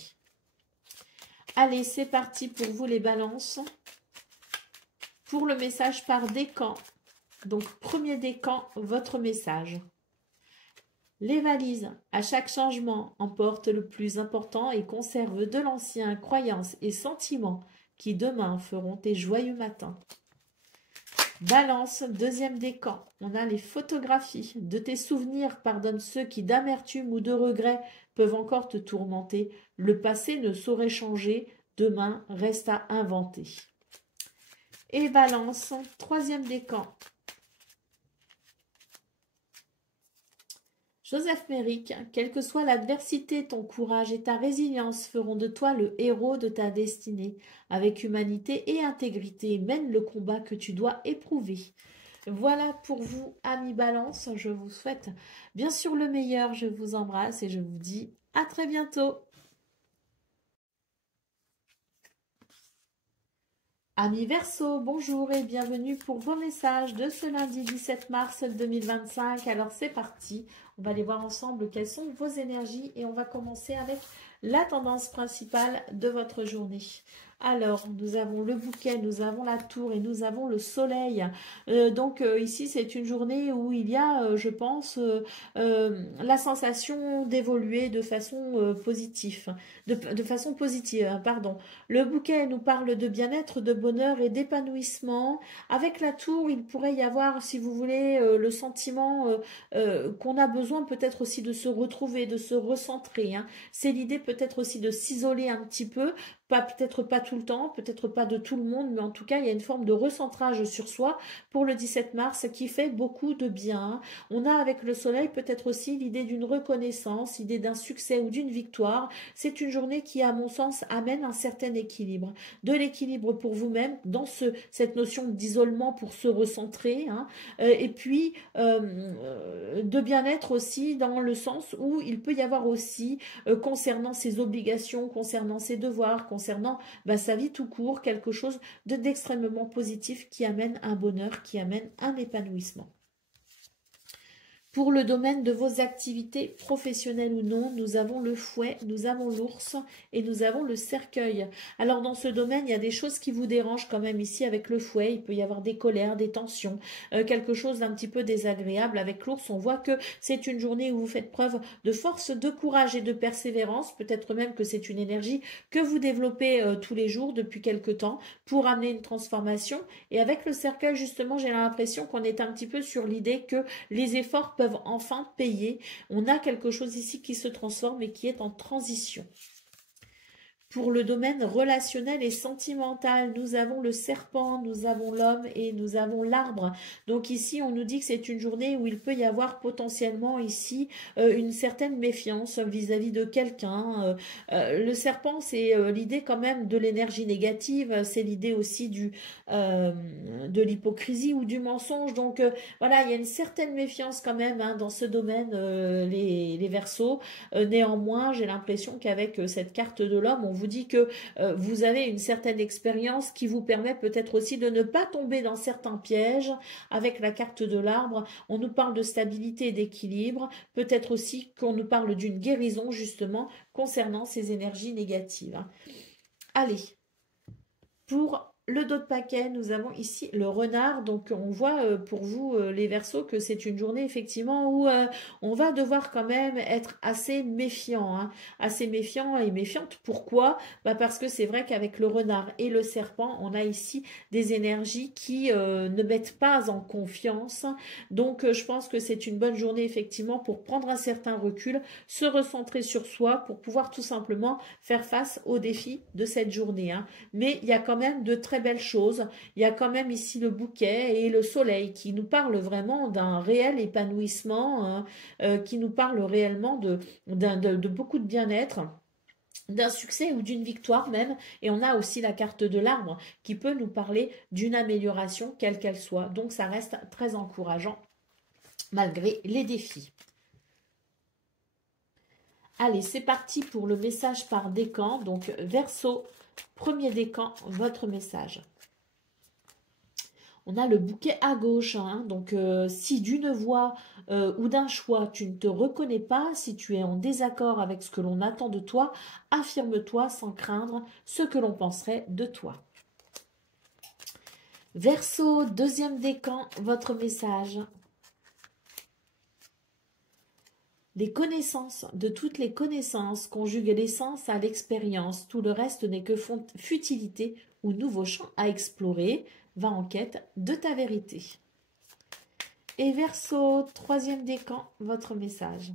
Allez, c'est parti pour vous les balances. Pour le message par décan. Donc, premier décan, votre message. Les valises, à chaque changement, emportent le plus important et conservent de l'ancien croyances et sentiments qui demain feront tes joyeux matins. Balance, deuxième décan. On a les photographies. De tes souvenirs, pardonne ceux qui d'amertume ou de regret peuvent encore te tourmenter. Le passé ne saurait changer. Demain reste à inventer. Et balance, troisième décan. Joseph Méric, quelle que soit l'adversité, ton courage et ta résilience feront de toi le héros de ta destinée. Avec humanité et intégrité, mène le combat que tu dois éprouver. Voilà pour vous, amis Balance. Je vous souhaite bien sûr le meilleur. Je vous embrasse et je vous dis à très bientôt. Amis Verseau, bonjour et bienvenue pour vos messages de ce lundi 17 mars 2025. Alors c'est parti, on va aller voir ensemble quelles sont vos énergies et on va commencer avec la tendance principale de votre journée. Alors, nous avons le bouquet, nous avons la tour et nous avons le soleil. Donc ici, c'est une journée où il y a, je pense, la sensation d'évoluer de façon positive. De façon positive, pardon. Le bouquet nous parle de bien-être, de bonheur et d'épanouissement. Avec la tour, il pourrait y avoir, si vous voulez, le sentiment qu'on a besoin peut-être aussi de se retrouver, de se recentrer. Hein. C'est l'idée peut-être aussi de s'isoler un petit peu, peut-être pas tout le temps, peut-être pas de tout le monde, mais en tout cas, il y a une forme de recentrage sur soi pour le 17 mars qui fait beaucoup de bien. On a avec le soleil peut-être aussi l'idée d'une reconnaissance, l'idée d'un succès ou d'une victoire. C'est une journée qui, à mon sens, amène un certain équilibre. De l'équilibre pour vous-même, dans cette notion d'isolement pour se recentrer, hein, et puis de bien-être aussi dans le sens où il peut y avoir aussi, concernant ses obligations, concernant ses devoirs, concernant sa vie tout court, quelque chose d'extrêmement positif qui amène un bonheur, qui amène un épanouissement. Pour le domaine de vos activités professionnelles ou non, nous avons le fouet, nous avons l'ours et nous avons le cercueil. Alors dans ce domaine, il y a des choses qui vous dérangent quand même ici avec le fouet. Il peut y avoir des colères, des tensions, quelque chose d'un petit peu désagréable. Avec l'ours, on voit que c'est une journée où vous faites preuve de force, de courage et de persévérance. Peut-être même que c'est une énergie que vous développez tous les jours depuis quelque temps pour amener une transformation. Et avec le cercueil, justement, j'ai l'impression qu'on est un petit peu sur l'idée que les efforts peuvent enfin payer. On a quelque chose ici qui se transforme et qui est en transition. Pour le domaine relationnel et sentimental, nous avons le serpent, nous avons l'homme et nous avons l'arbre. Donc ici, on nous dit que c'est une journée où il peut y avoir potentiellement ici une certaine méfiance vis-à-vis de quelqu'un. Le serpent, c'est l'idée quand même de l'énergie négative, c'est l'idée aussi de l'hypocrisie ou du mensonge. Donc voilà, il y a une certaine méfiance quand même hein, dans ce domaine, les Verseaux. Néanmoins, j'ai l'impression qu'avec cette carte de l'homme, on vous dit que vous avez une certaine expérience qui vous permet peut-être aussi de ne pas tomber dans certains pièges. Avec la carte de l'arbre, on nous parle de stabilité et d'équilibre, peut-être aussi qu'on nous parle d'une guérison justement concernant ces énergies négatives. Allez, pour le dos de paquet, nous avons ici le renard. Donc, on voit pour vous, les Verseaux, que c'est une journée effectivement où on va devoir quand même être assez méfiant. Hein, assez méfiant et méfiante. Pourquoi? Parce que c'est vrai qu'avec le renard et le serpent, on a ici des énergies qui ne mettent pas en confiance. Donc, je pense que c'est une bonne journée effectivement pour prendre un certain recul, se recentrer sur soi pour pouvoir tout simplement faire face aux défis de cette journée. Hein. Mais il y a quand même de très belles choses. Il y a quand même ici le bouquet et le soleil qui nous parle vraiment d'un réel épanouissement, hein, qui nous parle réellement de beaucoup de bien-être, d'un succès ou d'une victoire même. Et on a aussi la carte de l'arbre qui peut nous parler d'une amélioration quelle qu'elle soit. Donc ça reste très encourageant malgré les défis. Allez, c'est parti pour le message par décan. Donc Verseau, premier décan, votre message. On a le bouquet à gauche, hein, donc si d'une voix ou d'un choix tu ne te reconnais pas, si tu es en désaccord avec ce que l'on attend de toi, affirme-toi sans craindre ce que l'on penserait de toi. Verseau, deuxième décan, votre message. Les connaissances, de toutes les connaissances, conjuguent l'essence à l'expérience, tout le reste n'est que futilité ou nouveau champ à explorer. Va en quête de ta vérité. Et Verseau, troisième décan, votre message.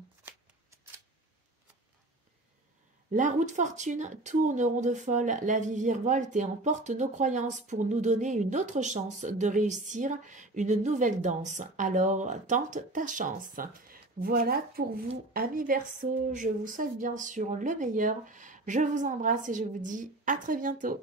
La roue de fortune tourne ronde folle, la vie virevolte et emporte nos croyances pour nous donner une autre chance de réussir une nouvelle danse. Alors, tente ta chance. Voilà pour vous, amis Verseau. Je vous souhaite bien sûr le meilleur. Je vous embrasse et je vous dis à très bientôt.